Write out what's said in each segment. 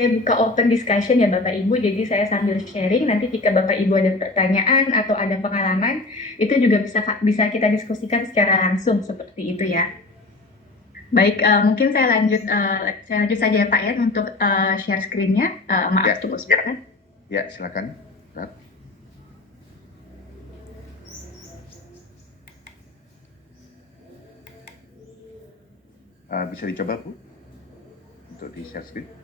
saya buka open discussion ya Bapak Ibu, jadi saya sambil sharing. Nanti jika Bapak Ibu ada pertanyaan atau ada pengalaman, itu juga bisa kita diskusikan secara langsung seperti itu ya. Baik, mungkin saya lanjut saja ya Pak ya untuk share screen-nya. Maaf, Ya. tunggu sebentar. Ya, silakan. Rat. Bisa dicoba, Bu, untuk di share screen.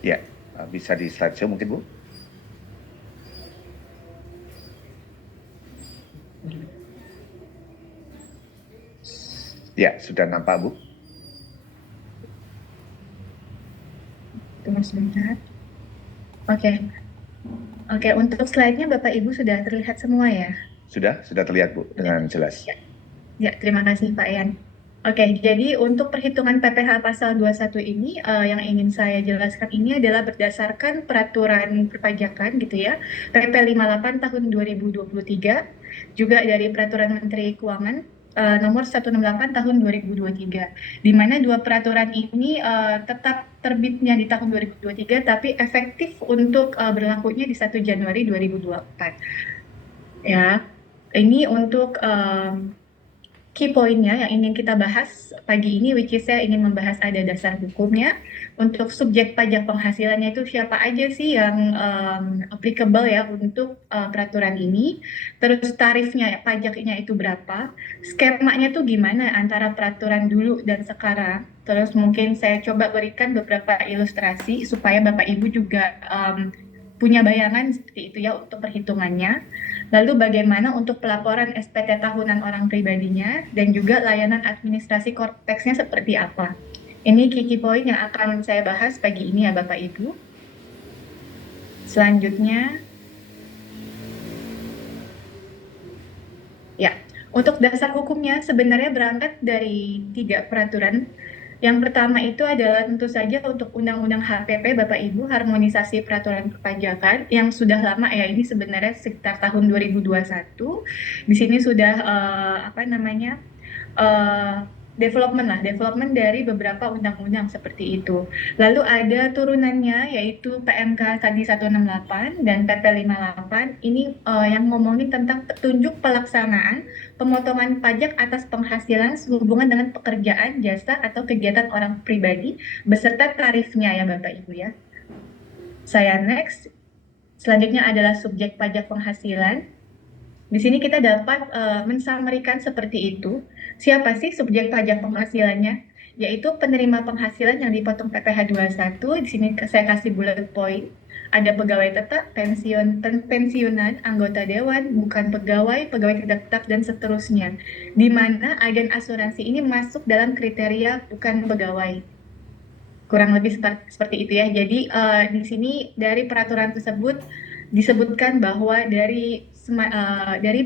Ya, bisa di slideshow mungkin, Bu. Ya, sudah nampak, Bu. Tunggu sebentar. Oke. Oke, untuk slide-nya Bapak Ibu sudah terlihat semua ya? Sudah terlihat, Bu, dengan jelas. Ya, ya, terima kasih Pak Yan. Oke, jadi untuk perhitungan PPh pasal 21 ini yang ingin saya jelaskan ini adalah berdasarkan peraturan perpajakan gitu ya, PP 58 tahun 2023, juga dari peraturan Menteri Keuangan nomor 168 tahun 2023, di mana dua peraturan ini tetap terbitnya di tahun 2023, tapi efektif untuk berlakunya di 1 Januari 2024. Ya, ini untuk key pointnya yang ingin kita bahas pagi ini, which is saya ingin membahas ada dasar hukumnya. Untuk subjek pajak penghasilannya itu siapa aja sih yang applicable ya untuk peraturan ini. Terus tarifnya, pajaknya itu berapa. Skemanya tuh gimana antara peraturan dulu dan sekarang. Terus mungkin saya coba berikan beberapa ilustrasi supaya Bapak Ibu juga punya bayangan seperti itu ya untuk perhitungannya. Lalu bagaimana untuk pelaporan SPT tahunan orang pribadinya dan juga layanan administrasi korteksnya seperti apa. Ini key point yang akan saya bahas pagi ini ya Bapak Ibu. Selanjutnya, ya, untuk dasar hukumnya sebenarnya berangkat dari 3 peraturan. Yang pertama itu adalah tentu saja untuk Undang-Undang HPP Bapak Ibu, Harmonisasi Peraturan Perpajakan yang sudah lama ya, ini sebenarnya sekitar tahun 2021. Di sini sudah eh, development dari beberapa undang-undang seperti itu. Lalu ada turunannya yaitu PMK tadi 168 dan PP 58. Ini yang ngomongin tentang petunjuk pelaksanaan pemotongan pajak atas penghasilan sehubungan dengan pekerjaan, jasa atau kegiatan orang pribadi beserta tarifnya ya Bapak Ibu ya. Saya next. Selanjutnya adalah subjek pajak penghasilan. Di sini kita dapat mensamarikan seperti itu. Siapa sih subjek pajak penghasilannya? Yaitu penerima penghasilan yang dipotong PPh 21. Di sini saya kasih bullet point. Ada pegawai tetap, pensiunan, anggota dewan, bukan pegawai, pegawai tidak tetap, dan seterusnya. Di mana agen asuransi ini masuk dalam kriteria bukan pegawai. Kurang lebih seperti itu ya. Jadi di sini dari peraturan tersebut disebutkan bahwa dari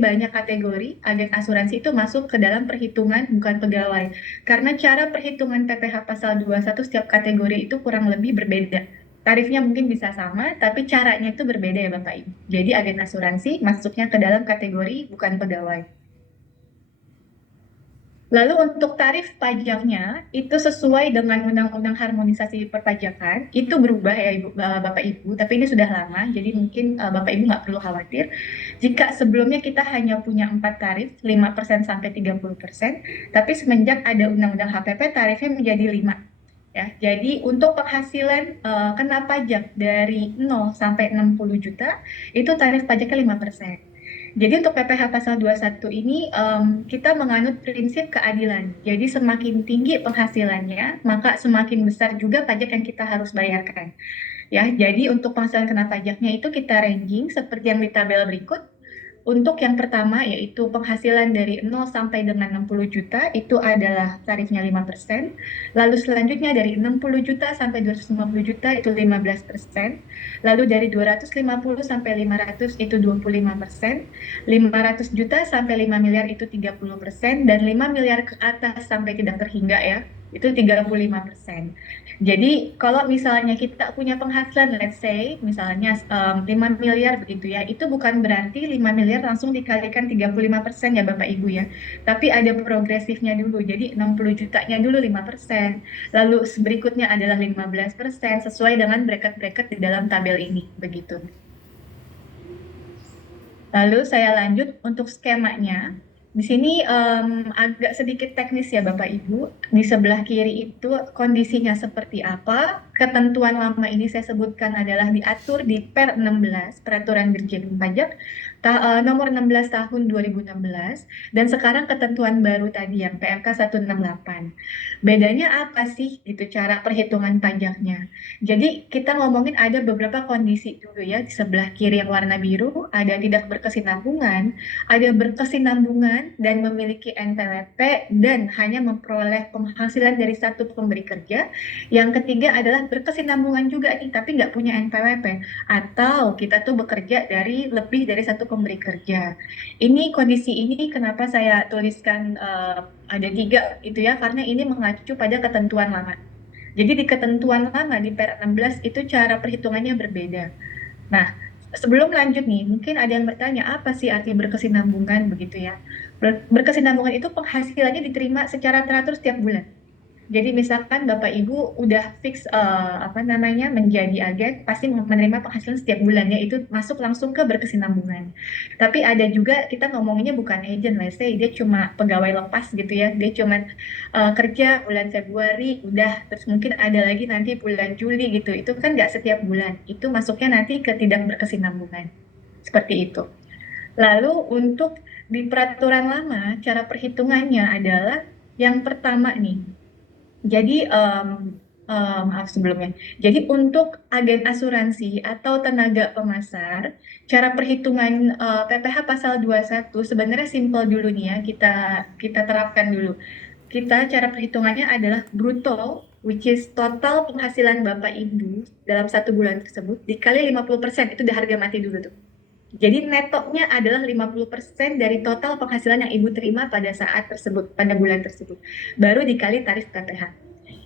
banyak kategori agen asuransi itu masuk ke dalam perhitungan bukan pegawai. Karena cara perhitungan PPh pasal 21 setiap kategori itu kurang lebih berbeda. Tarifnya mungkin bisa sama, tapi caranya itu berbeda ya Bapak Ibu. Jadi agen asuransi masuknya ke dalam kategori bukan pegawai. Lalu untuk tarif pajaknya itu sesuai dengan Undang-Undang Harmonisasi Perpajakan, itu berubah ya Bapak Ibu, tapi ini sudah lama, jadi mungkin Bapak Ibu nggak perlu khawatir. Jika sebelumnya kita hanya punya 4 tarif, 5% sampai 30%, tapi semenjak ada Undang-Undang HPP tarifnya menjadi 5. Ya, jadi untuk penghasilan kena pajak dari 0 sampai 60 juta, itu tarif pajaknya 5%. Jadi untuk PPh pasal 21 ini kita menganut prinsip keadilan. Jadi semakin tinggi penghasilannya, maka semakin besar juga pajak yang kita harus bayarkan. Ya, jadi untuk penghasilan kena pajaknya itu kita ranking seperti yang di tabel berikut. Untuk yang pertama yaitu penghasilan dari 0 sampai dengan 60 juta itu adalah tarifnya 5%. Lalu selanjutnya dari 60 juta sampai 250 juta itu 15%. Lalu dari 250 sampai 500 itu 25%. 500 juta sampai 5 miliar itu 30%. Dan 5 miliar ke atas sampai tidak terhingga ya, itu 35%. Jadi kalau misalnya kita punya penghasilan, let's say misalnya 5 miliar begitu ya, itu bukan berarti 5 miliar langsung dikalikan 35% ya Bapak Ibu ya. Tapi ada progresifnya dulu, jadi 60 jutanya dulu 5%, lalu berikutnya adalah 15% sesuai dengan bracket-bracket di dalam tabel ini, begitu. Lalu saya lanjut untuk skemanya. Di sini agak sedikit teknis ya Bapak Ibu. Di sebelah kiri itu kondisinya seperti apa. Ketentuan lama ini saya sebutkan adalah diatur di Per 16 Peraturan Dirjen Pajak nomor 16 tahun 2016. Dan sekarang ketentuan baru tadi yang PMK 168. Bedanya apa sih gitu cara perhitungan pajaknya? Jadi kita ngomongin ada beberapa kondisi dulu ya, di sebelah kiri yang warna biru ada tidak berkesinambungan, ada berkesinambungan dan memiliki NPWP dan hanya memperoleh penghasilan dari satu pemberi kerja. Yang ketiga adalah berkesinambungan juga nih tapi nggak punya NPWP, atau kita tuh bekerja dari lebih dari satu pemberi kerja. Ini kondisi ini kenapa saya tuliskan ada tiga itu ya, karena ini mengacu pada ketentuan lama. Jadi di ketentuan lama di Per 16 itu cara perhitungannya berbeda. Nah, sebelum lanjut nih, mungkin ada yang bertanya apa sih arti berkesinambungan begitu ya. Berkesinambungan itu penghasilannya diterima secara teratur setiap bulan. Jadi misalkan Bapak Ibu udah fix apa namanya menjadi agen pasti menerima penghasilan setiap bulannya itu masuk langsung ke berkesinambungan. Tapi ada juga kita ngomonginnya bukan agent, let's say dia cuma pegawai lepas gitu ya. Dia cuma kerja bulan Februari udah, terus mungkin ada lagi nanti bulan Juli gitu. Itu kan nggak setiap bulan. Itu masuknya nanti ke tidak berkesinambungan. Seperti itu. Lalu untuk di peraturan lama cara perhitungannya adalah yang pertama nih, jadi maaf sebelumnya. Jadi untuk agen asuransi atau tenaga pemasar, cara perhitungan PPh pasal 21 sebenarnya simpel dulu nih ya, kita terapkan dulu. Kita cara perhitungannya adalah bruto, which is total penghasilan Bapak Ibu dalam satu bulan tersebut dikali 50%, itu udah harga mati dulu tuh. Jadi netonya adalah 50% dari total penghasilan yang Ibu terima pada saat tersebut, pada bulan tersebut. Baru dikali tarif PPh.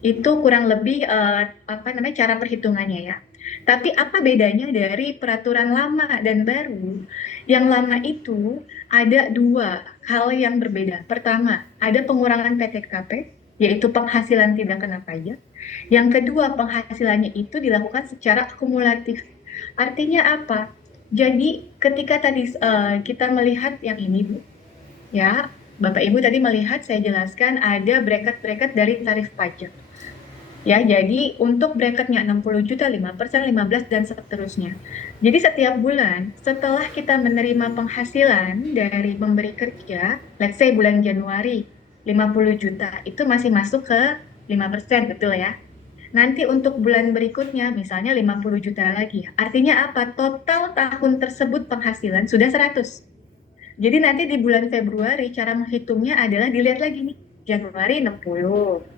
Itu kurang lebih apa namanya cara perhitungannya ya. Tapi apa bedanya dari peraturan lama dan baru? Yang lama itu ada dua hal yang berbeda. Pertama, ada pengurangan PTKP, yaitu penghasilan tidak kena pajak. Yang kedua, penghasilannya itu dilakukan secara akumulatif. Artinya apa? Jadi ketika tadi kita melihat yang ini, Bu, ya, Bapak Ibu tadi melihat saya jelaskan ada bracket-bracket dari tarif pajak. Ya, jadi untuk bracketnya 60 juta, 5%, 15, dan seterusnya. Jadi setiap bulan setelah kita menerima penghasilan dari pemberi kerja, let's say bulan Januari 50 juta, itu masih masuk ke 5%, betul ya? Nanti untuk bulan berikutnya misalnya 50 juta lagi. Artinya apa? Total tahun tersebut penghasilan sudah 100. Jadi nanti di bulan Februari cara menghitungnya adalah dilihat lagi nih. Januari 60.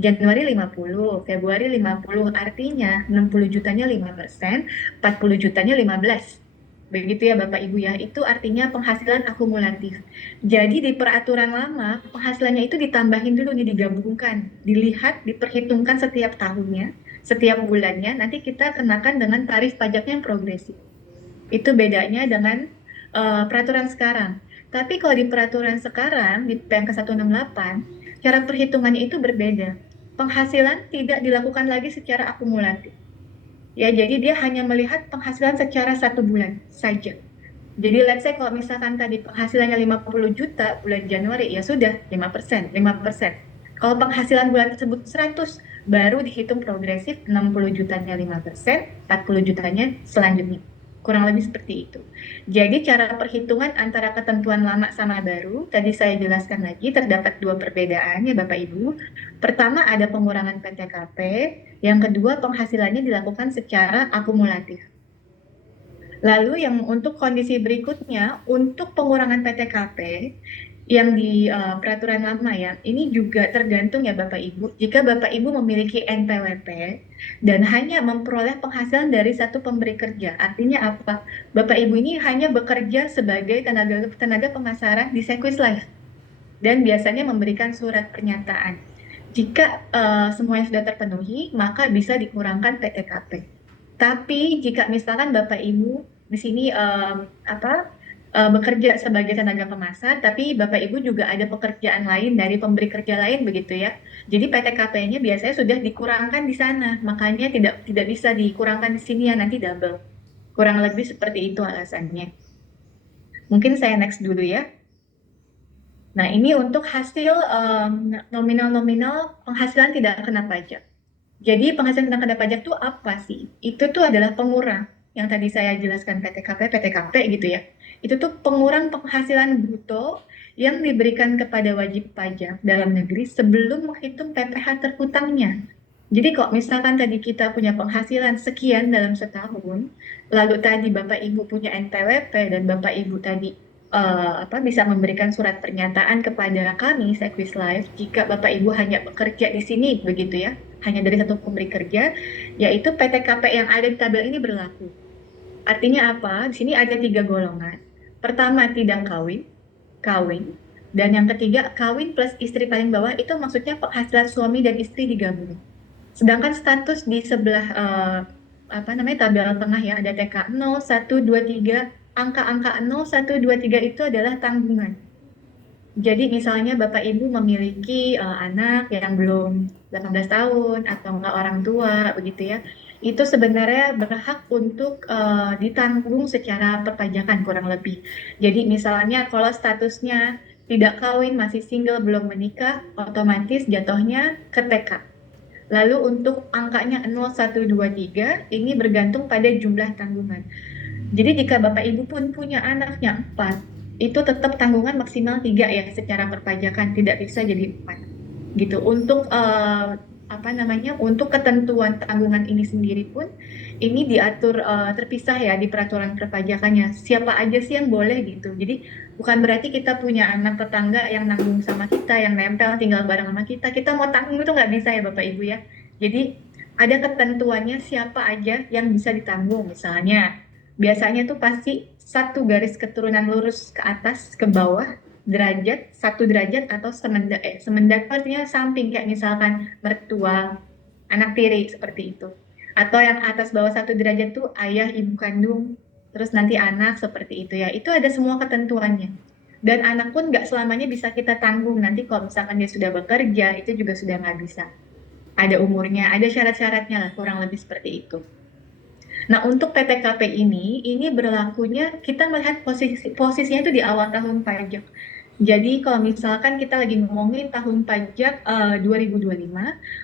Januari 50, Februari 50. Artinya 60 jutanya 5%, 40 jutanya 15. Begitu ya Bapak Ibu ya. Itu artinya penghasilan akumulatif. Jadi di peraturan lama, penghasilannya itu ditambahin dulu nih, digabungkan, dilihat, diperhitungkan setiap tahunnya, setiap bulannya, nanti kita kenakan dengan tarif pajaknya yang progresif. Itu bedanya dengan peraturan sekarang. Tapi kalau di peraturan sekarang, di PMK 168, cara perhitungannya itu berbeda. Penghasilan tidak dilakukan lagi secara akumulatif. Ya, jadi dia hanya melihat penghasilan secara satu bulan saja. Jadi let's say kalau misalkan tadi penghasilannya 50 juta bulan Januari, ya sudah 5%, 5%. Kalau penghasilan bulan tersebut 100, baru dihitung progresif 60 jutanya 5%, 40 jutanya selanjutnya. Kurang lebih seperti itu. Jadi cara perhitungan antara ketentuan lama sama baru, tadi saya jelaskan lagi, terdapat dua perbedaan ya Bapak Ibu. Pertama ada pengurangan PTKP, yang kedua penghasilannya dilakukan secara akumulatif. Lalu yang untuk kondisi berikutnya, untuk pengurangan PTKP yang di peraturan lama ya, ini juga tergantung ya Bapak Ibu. Jika Bapak Ibu memiliki NPWP dan hanya memperoleh penghasilan dari satu pemberi kerja, artinya apa? Bapak Ibu ini hanya bekerja sebagai tenaga tenaga pemasaran di Sequis Life dan biasanya memberikan surat pernyataan. Jika semuanya sudah terpenuhi, maka bisa dikurangkan PTKP. Tapi jika misalkan Bapak Ibu di sini bekerja sebagai tenaga pemasar, tapi Bapak Ibu juga ada pekerjaan lain dari pemberi kerja lain begitu ya. Jadi PTKP-nya biasanya sudah dikurangkan di sana, makanya tidak bisa dikurangkan di sini ya nanti double. Kurang lebih seperti itu alasannya. Mungkin saya next dulu ya. Nah, ini untuk hasil nominal-nominal penghasilan tidak kena pajak. Jadi penghasilan tidak kena pajak itu apa sih? Itu tuh adalah pengurang yang tadi saya jelaskan PTKP gitu ya. Itu tuh pengurang penghasilan bruto yang diberikan kepada wajib pajak dalam negeri sebelum menghitung PPh terhutangnya. Jadi kok misalkan tadi kita punya penghasilan sekian dalam setahun, lalu tadi Bapak Ibu punya NPWP dan Bapak Ibu tadi bisa memberikan surat pernyataan kepada kami Sequis Life jika Bapak Ibu hanya bekerja di sini begitu ya, hanya dari satu pemberi kerja, yaitu PTKP yang ada di tabel ini berlaku. Artinya apa? Di sini ada 3 golongan. Pertama, tidak kawin, kawin, dan yang ketiga kawin plus istri paling bawah itu maksudnya penghasilan suami dan istri digabung. Sedangkan status di sebelah tabel tengah ya ada TK 0, 1, 2, 3. Angka-angka 0, 1, 2, 3 itu adalah tanggungan. Jadi misalnya Bapak Ibu memiliki anak yang belum 18 tahun atau enggak orang tua begitu ya. Itu sebenarnya berhak untuk ditanggung secara perpajakan kurang lebih. Jadi misalnya kalau statusnya tidak kawin, masih single, belum menikah, otomatis jatuhnya ke TK. Lalu untuk angkanya 0, 1, 2, 3 ini bergantung pada jumlah tanggungan. Jadi jika Bapak Ibu pun punya anaknya 4, itu tetap tanggungan maksimal 3 ya secara perpajakan, tidak bisa jadi 4. Gitu. Untuk untuk ketentuan tanggungan ini sendiri pun ini diatur terpisah ya di peraturan perpajakannya. Siapa aja sih yang boleh gitu. Jadi bukan berarti kita punya anak tetangga yang nanggung sama kita, yang nempel tinggal bareng sama kita mau tanggung itu nggak bisa ya Bapak Ibu ya. Jadi ada ketentuannya siapa aja yang bisa ditanggung. Misalnya biasanya tuh pasti satu garis keturunan lurus ke atas ke bawah derajat, 1 derajat atau semendak. Semendak artinya samping kayak misalkan mertua, anak tiri seperti itu. Atau yang atas bawah 1 derajat tuh ayah, ibu kandung, terus nanti anak seperti itu ya. Itu ada semua ketentuannya. Dan anak pun nggak selamanya bisa kita tanggung. Nanti kalau misalkan dia sudah bekerja, itu juga sudah nggak bisa. Ada umurnya, ada syarat-syaratnya lah, kurang lebih seperti itu. Nah, untuk PTKP ini berlakunya kita melihat posisinya itu di awal tahun pajak. Jadi kalau misalkan kita lagi ngomongin tahun pajak 2025,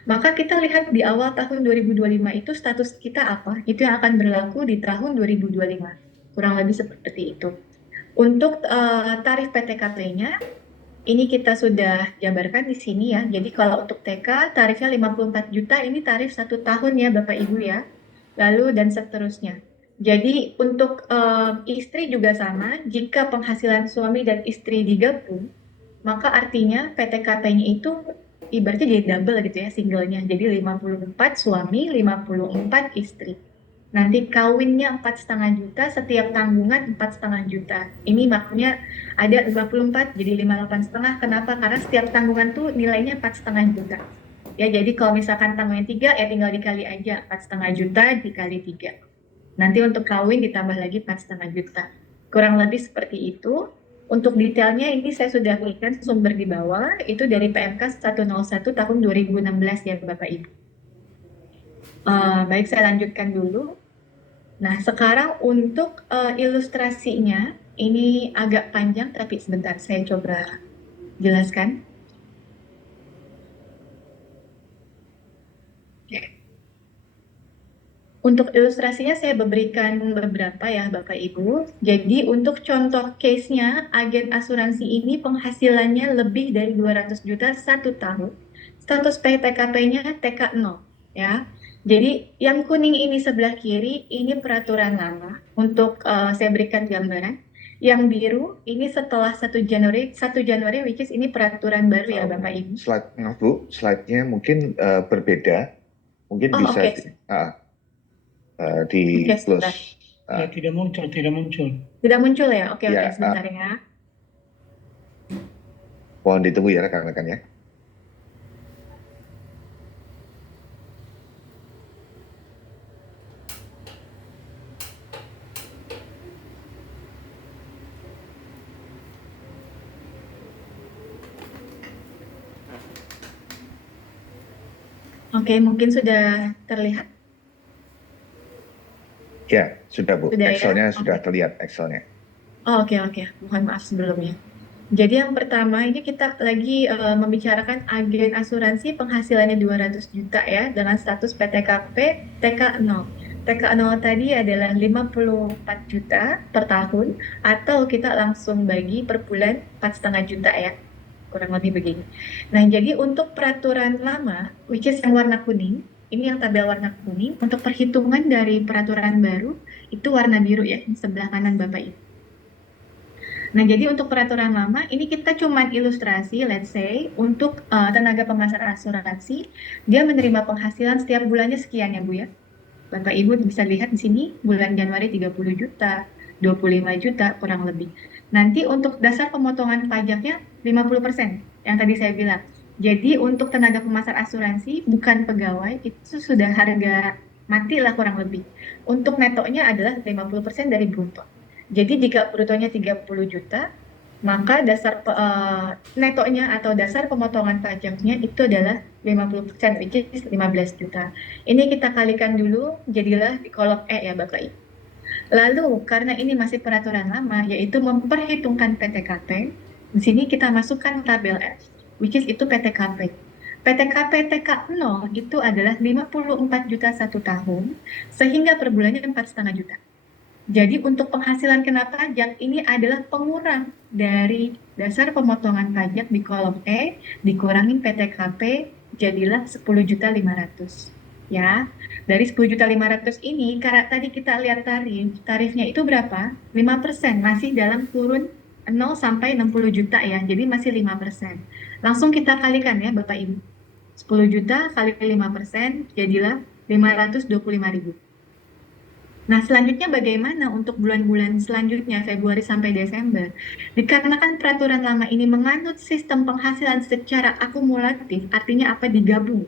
maka kita lihat di awal tahun 2025 itu status kita apa? Itu yang akan berlaku di tahun 2025. Kurang lebih seperti itu. Untuk tarif PTKP-nya, ini kita sudah jabarkan di sini ya. Jadi kalau untuk TK tarifnya 54 juta, ini tarif 1 tahun ya Bapak Ibu ya. Lalu dan seterusnya. Jadi untuk istri juga sama, jika penghasilan suami dan istri digabung, maka artinya PTKP-nya itu ibaratnya jadi double gitu ya, singlenya. Jadi 54 suami, 54 istri. Nanti kawinnya 4,5 juta, setiap tanggungan 4,5 juta. Ini makanya ada 54 jadi 58,5. Kenapa? Karena setiap tanggungan tuh nilainya 4,5 juta. Ya, jadi kalau misalkan tanggungan 3, ya tinggal dikali aja 4,5 juta dikali 3. Nanti untuk kawin ditambah lagi 4,5 juta. Kurang lebih seperti itu. Untuk detailnya ini saya sudah berikan sumber di bawah, itu dari PMK 101 tahun 2016 ya Bapak Ibu. Baik, saya lanjutkan dulu. Nah, sekarang untuk ilustrasinya, ini agak panjang, tapi sebentar saya coba jelaskan. Untuk ilustrasinya saya berikan beberapa ya Bapak Ibu. Jadi untuk contoh case-nya, agen asuransi ini penghasilannya lebih dari 200 juta 1 tahun. Status PTKP-nya TK 0 ya. Jadi yang kuning ini sebelah kiri ini peraturan lama untuk saya berikan gambaran. Yang biru ini setelah 1 Januari which is ini peraturan baru ya Bapak Ibu. Maaf Bu, slide-nya mungkin berbeda. Mungkin Oh bisa oke. di Oke sebentar. close. Ya, tidak muncul, tidak muncul. Tidak muncul ya? Oke Ya, oke sebentar ya. mohon ditunggu ya rekan-rekan ya. Oke mungkin sudah terlihat. Ya, sudah Bu. Sudah ya? Excelnya sudah Oke. terlihat Excelnya. Oh, oke oke. Mohon maaf sebelumnya. Jadi yang pertama ini kita lagi membicarakan agen asuransi penghasilannya 200 juta ya dengan status PTKP TK0. TK0 tadi adalah 54 juta per tahun atau kita langsung bagi per bulan 4,5 juta ya. Kurang lebih begini. Nah, jadi untuk peraturan lama, which is yang warna kuning, ini yang tabel warna kuning, untuk perhitungan dari peraturan baru, itu warna biru ya, di sebelah kanan Bapak Ibu. Nah, jadi untuk peraturan lama, ini kita cuman ilustrasi, let's say, untuk tenaga pemasar asuransi, dia menerima penghasilan setiap bulannya sekian ya Bu ya. Bapak Ibu bisa lihat di sini, bulan Januari 30 juta, 25 juta kurang lebih. Nanti untuk dasar pemotongan pajaknya 50%, yang tadi saya bilang. Jadi untuk tenaga pemasar asuransi, bukan pegawai, itu sudah harga mati lah kurang lebih. Untuk netonya adalah 50% dari bruto. Jadi jika brutonya 30 juta, maka dasar netonya atau dasar pemotongan pajaknya itu adalah 50%, which is 15 juta. Ini kita kalikan dulu, jadilah di kolom E ya Bapak Ibu. Lalu karena ini masih peraturan lama, yaitu memperhitungkan PTKP, di sini kita masukkan tabel F, which is itu PTKP. PTKP TK0 itu adalah 54 juta 1 tahun, sehingga per bulannya 4,5 juta. Jadi untuk penghasilan kena pajak ini adalah pengurang dari dasar pemotongan pajak di kolom E dikurangin PTKP jadilah 10.500.000 ya. Dari 10.500.000 ini karena tadi kita lihat tarifnya itu berapa? 5%, masih dalam kurun 0 sampai 60 juta ya. Jadi masih 5%. Langsung kita kalikan ya Bapak Ibu. 10 juta kali 5% jadilah 525.000. Nah, selanjutnya bagaimana untuk bulan-bulan selanjutnya, Februari sampai Desember? Dikarenakan peraturan lama ini menganut sistem penghasilan secara akumulatif, artinya apa? Digabung.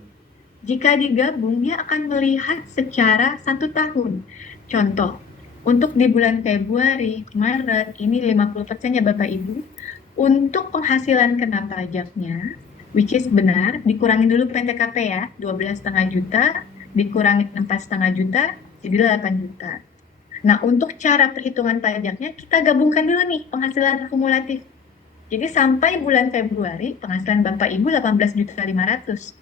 Jika digabung, dia akan melihat secara 1 tahun. Contoh, untuk di bulan Februari, Maret, ini 50% ya Bapak Ibu. Untuk penghasilan kena pajaknya, which is benar, dikurangin dulu PTKP ya, 12,5 juta, dikurangin 4,5 juta, jadi 8 juta. Nah, untuk cara perhitungan pajaknya, kita gabungkan dulu nih penghasilan akumulatif. Jadi sampai bulan Februari, penghasilan Bapak Ibu 18.500.000.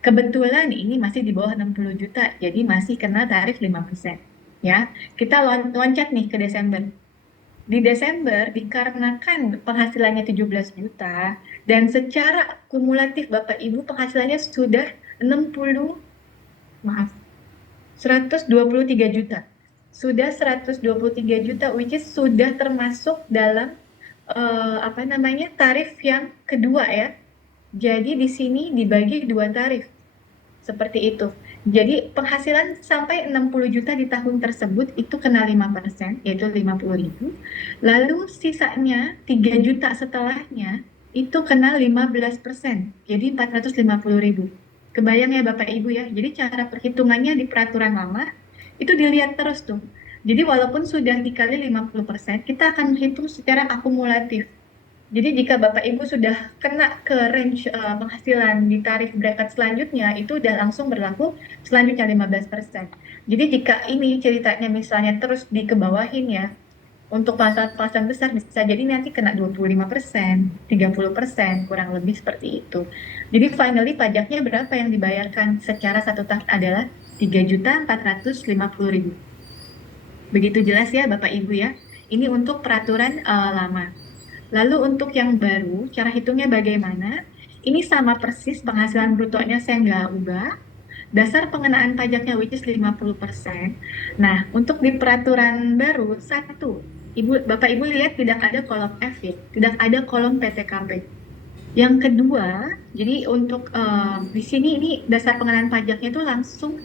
Kebetulan ini masih di bawah 60 juta, jadi masih kena tarif 5%. Ya, kita loncat nih ke Desember. Di Desember, dikarenakan penghasilannya 17 juta, dan secara kumulatif Bapak Ibu penghasilannya sudah 123 juta. Sudah 123 juta, which is sudah termasuk dalam tarif yang kedua ya. Jadi di sini dibagi 2 tarif. Seperti itu. Jadi penghasilan sampai 60 juta di tahun tersebut itu kena 5%, yaitu 50.000. Lalu sisanya 3 juta setelahnya itu kena 15%, jadi 450.000. Kebayang ya Bapak Ibu ya. Jadi cara perhitungannya di peraturan lama itu dilihat terus tuh. Jadi walaupun sudah dikali 50%, kita akan menghitung secara akumulatif. Jadi jika Bapak Ibu sudah kena ke range penghasilan di tarif bracket selanjutnya, itu udah langsung berlaku selanjutnya 15%. Jadi jika ini ceritanya misalnya terus dikebawahin ya, untuk pasar-pasar besar bisa jadi nanti kena 25%, 30%, kurang lebih seperti itu. Jadi finally pajaknya berapa yang dibayarkan secara 1 tahun adalah 3.450.000. Begitu jelas ya Bapak Ibu ya. Ini untuk peraturan lama. Lalu untuk yang baru, cara hitungnya bagaimana? Ini sama persis penghasilan brutonya saya nggak ubah. dasar pengenaan pajaknya which is 50%. Nah, untuk di peraturan baru, satu, Bapak Ibu lihat tidak ada kolom F ya, tidak ada kolom PTKP. Yang kedua, jadi untuk di sini ini dasar pengenaan pajaknya itu langsung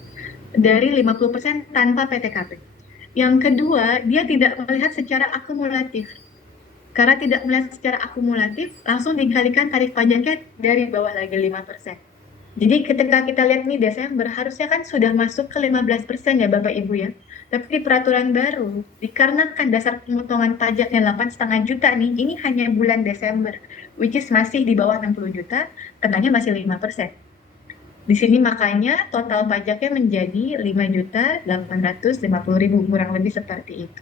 dari 50% tanpa PTKP. Yang kedua, dia tidak melihat secara akumulatif. Karena tidak melihat secara akumulatif, langsung dikalikan tarif pajaknya dari bawah lagi 5%. Jadi ketika kita lihat nih Desember, harusnya kan sudah masuk ke 15% ya Bapak Ibu ya. Tapi di peraturan baru, dikarenakan dasar pemotongan pajaknya 8,5 juta nih, ini hanya bulan Desember, which is masih di bawah 60 juta, kenanya masih 5%. Di sini makanya total pajaknya menjadi 5.850.000, kurang lebih seperti itu.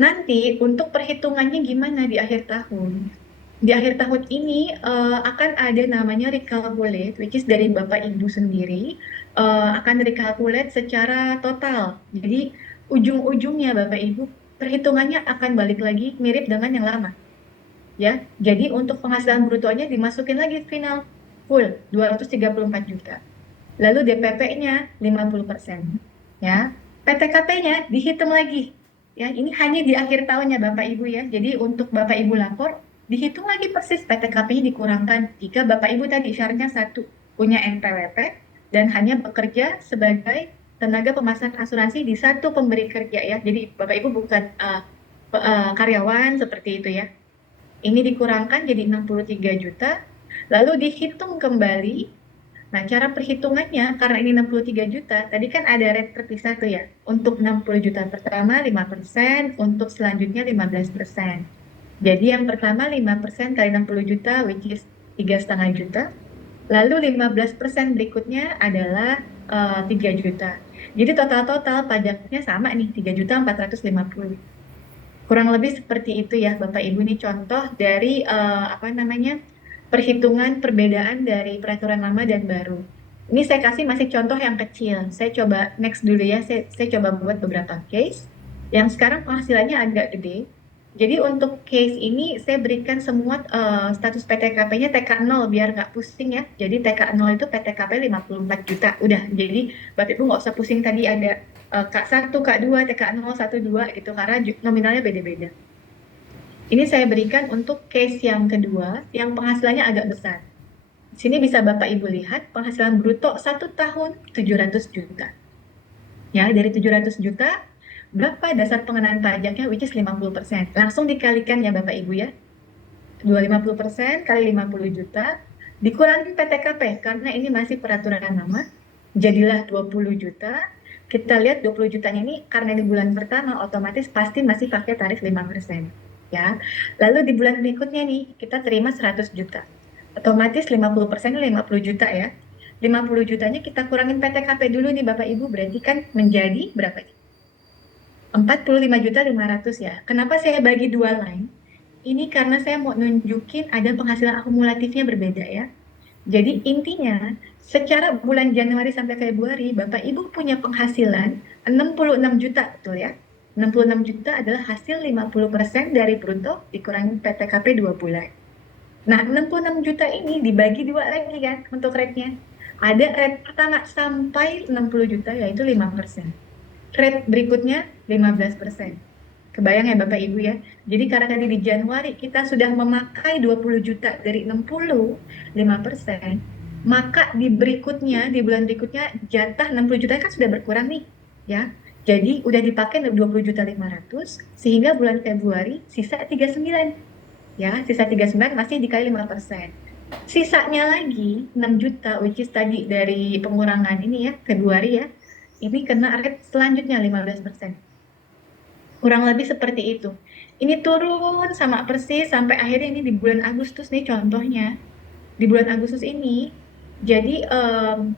Nanti untuk perhitungannya gimana di akhir tahun? Di akhir tahun ini akan ada namanya recalculate, which is dari Bapak Ibu sendiri akan recalculate secara total. Jadi ujung-ujungnya Bapak Ibu perhitungannya akan balik lagi mirip dengan yang lama. Ya, jadi untuk penghasilan brutonya dimasukin lagi final full 234 juta. Lalu DPP-nya 50%. Ya, PTKP-nya dihitung lagi. Ya, ini hanya di akhir tahunnya Bapak Ibu ya. Jadi untuk Bapak Ibu lapor, dihitung lagi persis PTKP-nya dikurangkan jika Bapak Ibu tadi syaratnya satu, punya NPWP dan hanya bekerja sebagai tenaga pemasang asuransi di satu pemberi kerja ya. Jadi Bapak Ibu bukan karyawan seperti itu ya. Ini dikurangkan jadi 63 juta, lalu dihitung kembali. Nah, cara perhitungannya, karena ini 63 juta, tadi kan ada rate terpisah tuh ya. Untuk 60 juta pertama 5%, untuk selanjutnya 15%. Jadi yang pertama 5% kali 60 juta, which is 3,5 juta. Lalu 15% berikutnya adalah 3 juta. Jadi total-total pajaknya sama nih, 3.450.000. Kurang lebih seperti itu ya Bapak Ibu, nih contoh dari perhitungan perbedaan dari peraturan lama dan baru. Ini saya kasih masih contoh yang kecil. Saya coba next dulu ya. Saya coba buat beberapa case yang sekarang penghasilannya agak gede. Jadi untuk case ini saya berikan semua status PTKP-nya TK0 biar nggak pusing ya. Jadi TK0 itu PTKP 54 juta. Udah, jadi Bapak Ibu nggak usah pusing tadi ada K1, K2, TK0, 1, 2 gitu karena nominalnya beda-beda. Ini saya berikan untuk case yang kedua yang penghasilannya agak besar. Di sini bisa Bapak Ibu lihat penghasilan bruto 1 tahun 700 juta. Ya, dari 700 juta berapa dasar pengenaan pajaknya which is 50%. Langsung dikalikan ya Bapak Ibu ya. 250% kali 50 juta dikurangi PTKP karena ini masih peraturan lama. Jadilah 20 juta. Kita lihat 20 jutanya ini karena di bulan pertama otomatis pasti masih pakai tarif 5%. Ya. Lalu di bulan berikutnya nih kita terima 100 juta. Otomatis 50% 50 juta ya. 50 jutanya kita kurangin PTKP dulu nih Bapak Ibu, berarti kan menjadi berapa nih? 45.500.000 ya. Kenapa saya bagi dua line? Ini karena saya mau nunjukin ada penghasilan akumulatifnya berbeda ya. Jadi intinya, secara bulan Januari sampai Februari, Bapak Ibu punya penghasilan 66 juta, betul ya? 66 juta adalah hasil 50% dari bruto dikurangi PTKP 2 bulan. Nah, 66 juta ini dibagi dua lagi kan untuk rate-nya. Ada rate pertama sampai 60 juta yaitu 5%. Rate berikutnya 15%. Kebayang ya Bapak Ibu ya. Jadi karena tadi di Januari kita sudah memakai 20 juta dari 60, 5%, maka di berikutnya, di bulan berikutnya jatah 60 juta kan sudah berkurang nih, ya. Jadi udah dipakai 20.500.000 sehingga bulan Februari sisa 39. Ya, sisa 39 masih dikali 5%. Sisanya lagi 6 juta which is tadi dari pengurangan ini ya, Februari ya. Ini kena rate selanjutnya 15%. Kurang lebih seperti itu. Ini turun sama persis sampai akhirnya ini di bulan Agustus nih contohnya. Di bulan Agustus ini, jadi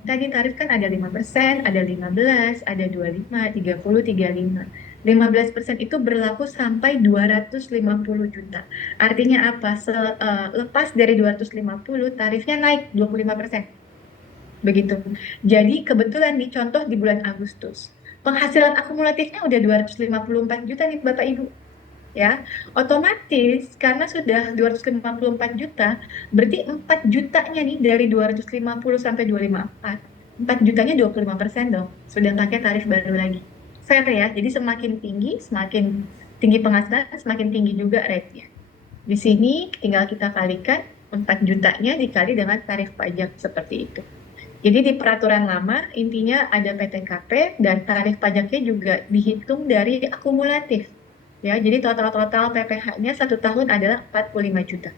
tadi tarif kan ada 5%, ada 15, ada 25, 30, 35. 15% itu berlaku sampai 250 juta. Artinya apa? Lepas dari 250, tarifnya naik 25%. Begitu. Jadi kebetulan nih contoh di bulan Agustus. Penghasilan akumulatifnya udah 254 juta nih Bapak Ibu. Ya, otomatis karena sudah 254 juta, berarti 4 jutanya nih dari 250 sampai 254 4 jutanya 25% dong, sudah pakai tarif baru lagi. Fair ya, jadi semakin tinggi penghasilan, semakin tinggi juga rate-nya. Di sini tinggal kita kalikan 4 jutanya dikali dengan tarif pajak seperti itu. Jadi di peraturan lama intinya ada PTKP dan tarif pajaknya juga dihitung dari akumulatif. Ya, jadi total PPh-nya 1 tahun adalah 45 juta.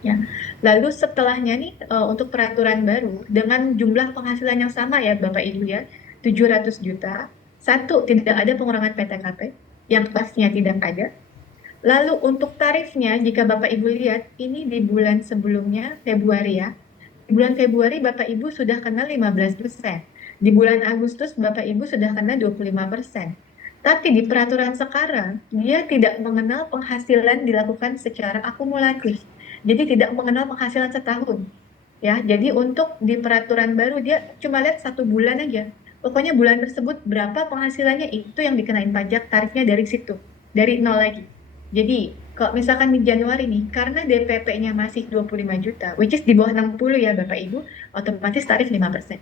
Ya. Lalu setelahnya nih untuk peraturan baru dengan jumlah penghasilan yang sama ya Bapak Ibu ya, 700 juta. Satu, tidak ada pengurangan PTKP, yang pastinya tidak ada. Lalu untuk tarifnya, jika Bapak Ibu lihat, ini di bulan sebelumnya, Februari ya. Di bulan Februari Bapak Ibu sudah kena 15%. Di bulan Agustus Bapak Ibu sudah kena 25%. Tapi di peraturan sekarang, dia tidak mengenal penghasilan dilakukan secara akumulatif. Jadi tidak mengenal penghasilan setahun. Ya, jadi untuk di peraturan baru dia cuma lihat 1 bulan aja. Pokoknya bulan tersebut berapa penghasilannya itu yang dikenain pajak tarifnya dari situ, dari nol lagi. Jadi kalau misalkan di Januari nih, karena DPP-nya masih 25 juta, which is di bawah 60 ya Bapak Ibu, otomatis tarif 5%.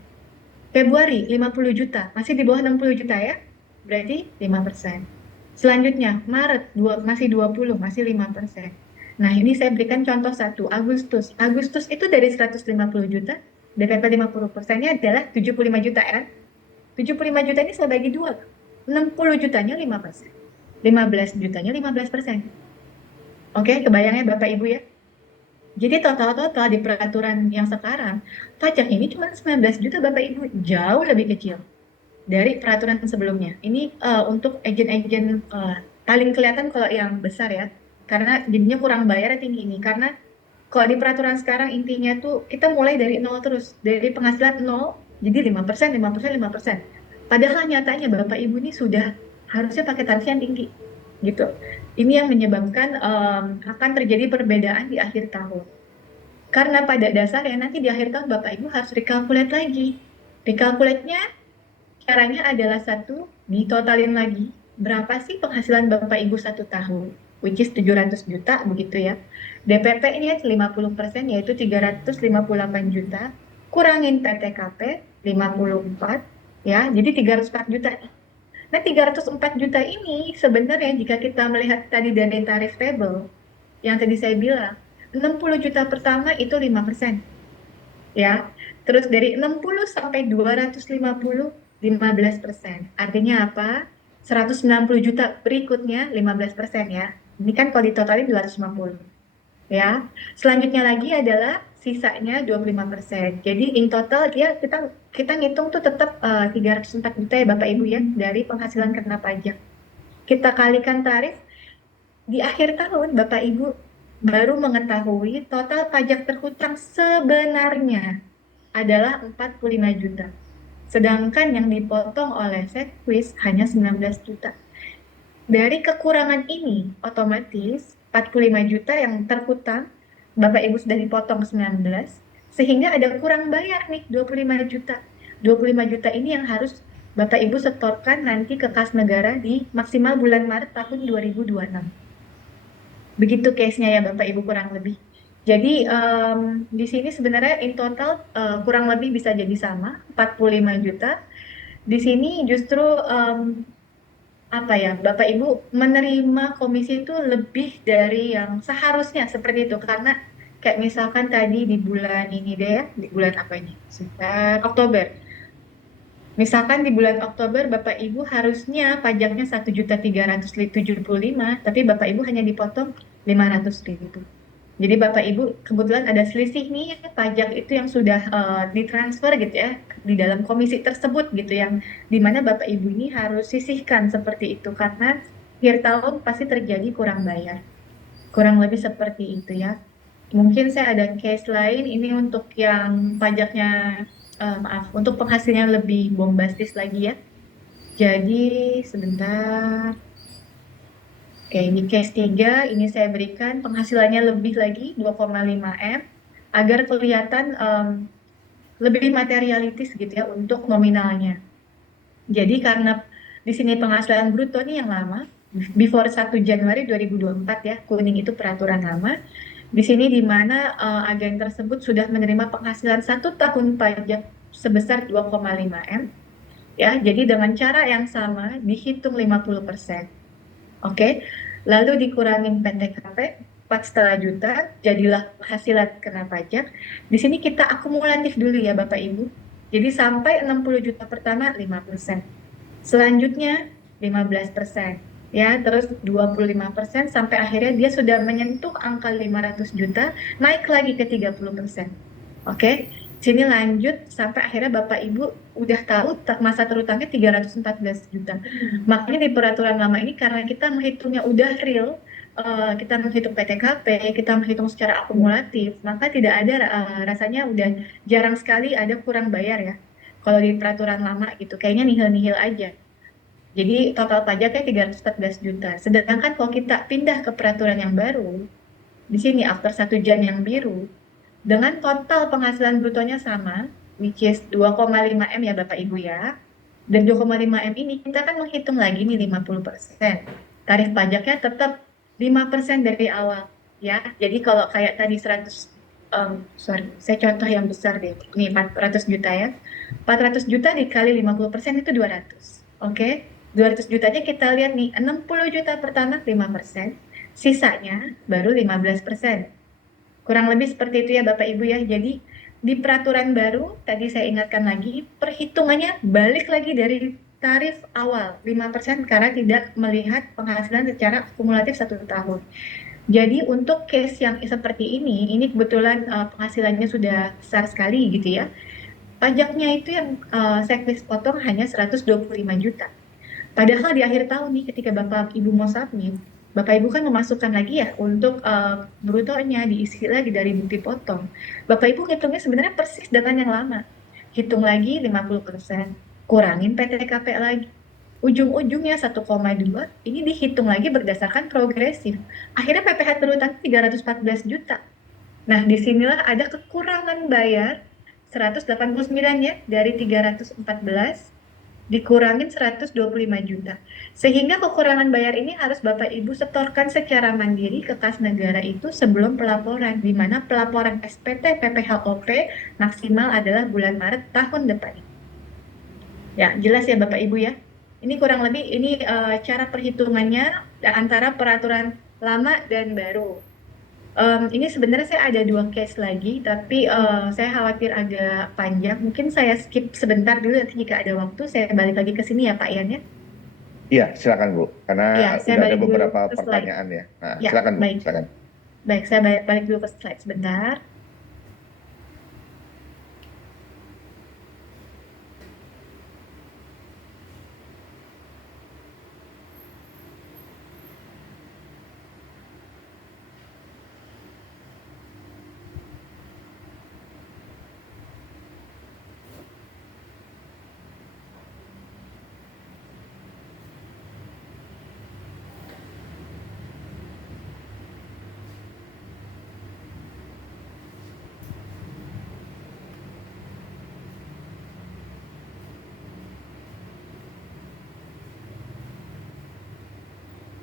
Februari 50 juta, masih di bawah 60 juta ya, berarti 5%. Selanjutnya, Maret masih 20, masih 5%. Nah, ini saya berikan contoh satu, Agustus. Agustus itu dari 150 juta, DPP 50%-nya adalah 75 juta ya. 75 juta ini saya bagi dua, 60 jutanya 5%. 15 jutanya 15%. Oke, kebayangnya Bapak Ibu ya? Jadi total-total di peraturan yang sekarang, pajak ini cuma 19 juta Bapak Ibu, jauh lebih kecil dari peraturan sebelumnya. Ini untuk agen-agen paling kelihatan kalau yang besar ya, karena jadinya kurang bayar tinggi ini. Karena kalau di peraturan sekarang intinya tuh kita mulai dari nol terus, dari penghasilan nol, jadi 5%, 5%, 5%. Padahal nyatanya Bapak Ibu ini sudah harusnya pakai tarif yang tinggi, gitu. Ini yang menyebabkan akan terjadi perbedaan di akhir tahun. Karena pada dasarnya nanti di akhir tahun Bapak Ibu harus recalculate lagi. Recalculate-nya caranya adalah satu, ditotalin lagi berapa sih penghasilan Bapak Ibu 1 tahun, which is 700 juta begitu ya. DPP-nya 50% yaitu 358 juta, kurangin PTKP 54 ya, jadi 304 juta. Nah, 304 juta ini sebenarnya jika kita melihat tadi dari tarif table yang tadi saya bilang, 60 juta pertama itu 5%. Ya, terus dari 60 sampai 250, 15%. Artinya apa? 190 juta berikutnya 15% ya. Ini kan kalau ditotalin 250. Ya. Selanjutnya lagi adalah sisanya 25%. Jadi in total dia kita ngitung tuh tetap 304 juta ya Bapak Ibu ya dari penghasilan kena pajak. Kita kalikan tarif di akhir tahun Bapak Ibu baru mengetahui total pajak terhutang sebenarnya adalah 45 juta. Sedangkan yang dipotong oleh Setquis hanya 19 juta. Dari kekurangan ini, otomatis 45 juta yang terhutang, Bapak Ibu sudah dipotong 19, sehingga ada kurang bayar nih 25 juta. 25 juta ini yang harus Bapak Ibu setorkan nanti ke kas negara di maksimal bulan Maret tahun 2026. Begitu case-nya ya Bapak Ibu kurang lebih. Jadi di sini sebenarnya in total kurang lebih bisa jadi sama, 45 juta. Di sini justru apa ya, Bapak Ibu menerima komisi itu lebih dari yang seharusnya seperti itu. Karena kayak misalkan tadi di bulan ini deh ya, di bulan apa ini? Sekitar Oktober. Misalkan di bulan Oktober Bapak Ibu harusnya pajaknya 1.375.000, tapi Bapak Ibu hanya dipotong 500.000. Jadi Bapak Ibu kebetulan ada selisih nih pajak itu yang sudah ditransfer gitu ya di dalam komisi tersebut gitu, yang dimana Bapak Ibu ini harus sisihkan seperti itu karena akhir tahun pasti terjadi kurang bayar. Kurang lebih seperti itu ya. Mungkin saya ada case lain ini untuk yang pajaknya maaf, untuk penghasilnya lebih bombastis lagi ya. Jadi sebentar. Oke, ini case 3, ini saya berikan penghasilannya lebih lagi 2,5 M agar kelihatan lebih materialitis gitu ya untuk nominalnya. Jadi karena di sini penghasilan bruto nih yang lama, before 1 Januari 2024 ya, kuning itu peraturan lama. Di sini di mana agen tersebut sudah menerima penghasilan 1 tahun pajak sebesar 2,5 M. Ya, jadi dengan cara yang sama dihitung 50%. Oke. Lalu dikurangin PTKP 4,5 juta, jadilah penghasilan kena pajak. Di sini kita akumulatif dulu ya Bapak Ibu. Jadi sampai 60 juta pertama 5%. Selanjutnya 15%. Ya, terus 25% sampai akhirnya dia sudah menyentuh angka 500 juta, naik lagi ke 30%. Oke. Sini lanjut sampai akhirnya Bapak Ibu udah tahu masa terutangnya 314 juta. Makanya di peraturan lama ini karena kita menghitungnya udah real, kita menghitung PTKP, kita menghitung secara akumulatif, maka tidak ada rasanya udah jarang sekali ada kurang bayar ya. Kalau di peraturan lama gitu, kayaknya nihil-nihil aja. Jadi total pajaknya 314 juta. Sedangkan kalau kita pindah ke peraturan yang baru, di sini after 1 Jan yang biru, dengan total penghasilan brutonya sama, which is 2,5 M ya Bapak Ibu ya. Dan 2,5 M ini kita kan menghitung lagi nih 50%. Tarif pajaknya tetap 5% dari awal ya. Jadi kalau kayak tadi 100, saya contoh yang besar deh. Ini 400 juta ya. 400 juta dikali 50% itu 200. Oke. 200 jutanya kita lihat nih, 60 juta pertama 5%, sisanya baru 15%. Kurang lebih seperti itu ya Bapak Ibu ya. Jadi di peraturan baru, tadi saya ingatkan lagi, perhitungannya balik lagi dari tarif awal 5% karena tidak melihat penghasilan secara kumulatif 1 tahun. Jadi untuk case yang seperti ini kebetulan penghasilannya sudah besar sekali gitu ya. Pajaknya itu yang saya potong hanya 125 juta. Padahal di akhir tahun nih ketika Bapak Ibu mau submit, Bapak Ibu kan memasukkan lagi ya untuk brutonya diisi lagi dari bukti potong. Bapak Ibu hitungnya sebenarnya persis dengan yang lama. Hitung lagi 50%, kurangin PTKP lagi. Ujung-ujungnya 1,2, ini dihitung lagi berdasarkan progresif. Akhirnya PPh terutang 314 juta. Nah, disinilah ada kekurangan bayar 189 ya, dari 314 dikurangin 125 juta. Sehingga kekurangan bayar ini harus Bapak Ibu setorkan secara mandiri ke kas negara itu sebelum pelaporan, di mana pelaporan SPT PPHOP maksimal adalah bulan Maret tahun depan. Ya, jelas ya Bapak Ibu ya. Ini kurang lebih ini cara perhitungannya antara peraturan lama dan baru. Ini sebenarnya saya ada 2 case lagi, tapi saya khawatir agak panjang. Mungkin saya skip sebentar dulu, nanti jika ada waktu saya balik lagi ke sini ya Pak Ian ya. Iya, silakan Bu. Karena Ya, saya udah ada balik dulu beberapa ke slide. pertanyaan ya. Nah, Ya, silakan Bu, baik. silakan. Baik, saya balik dulu ke slide sebentar.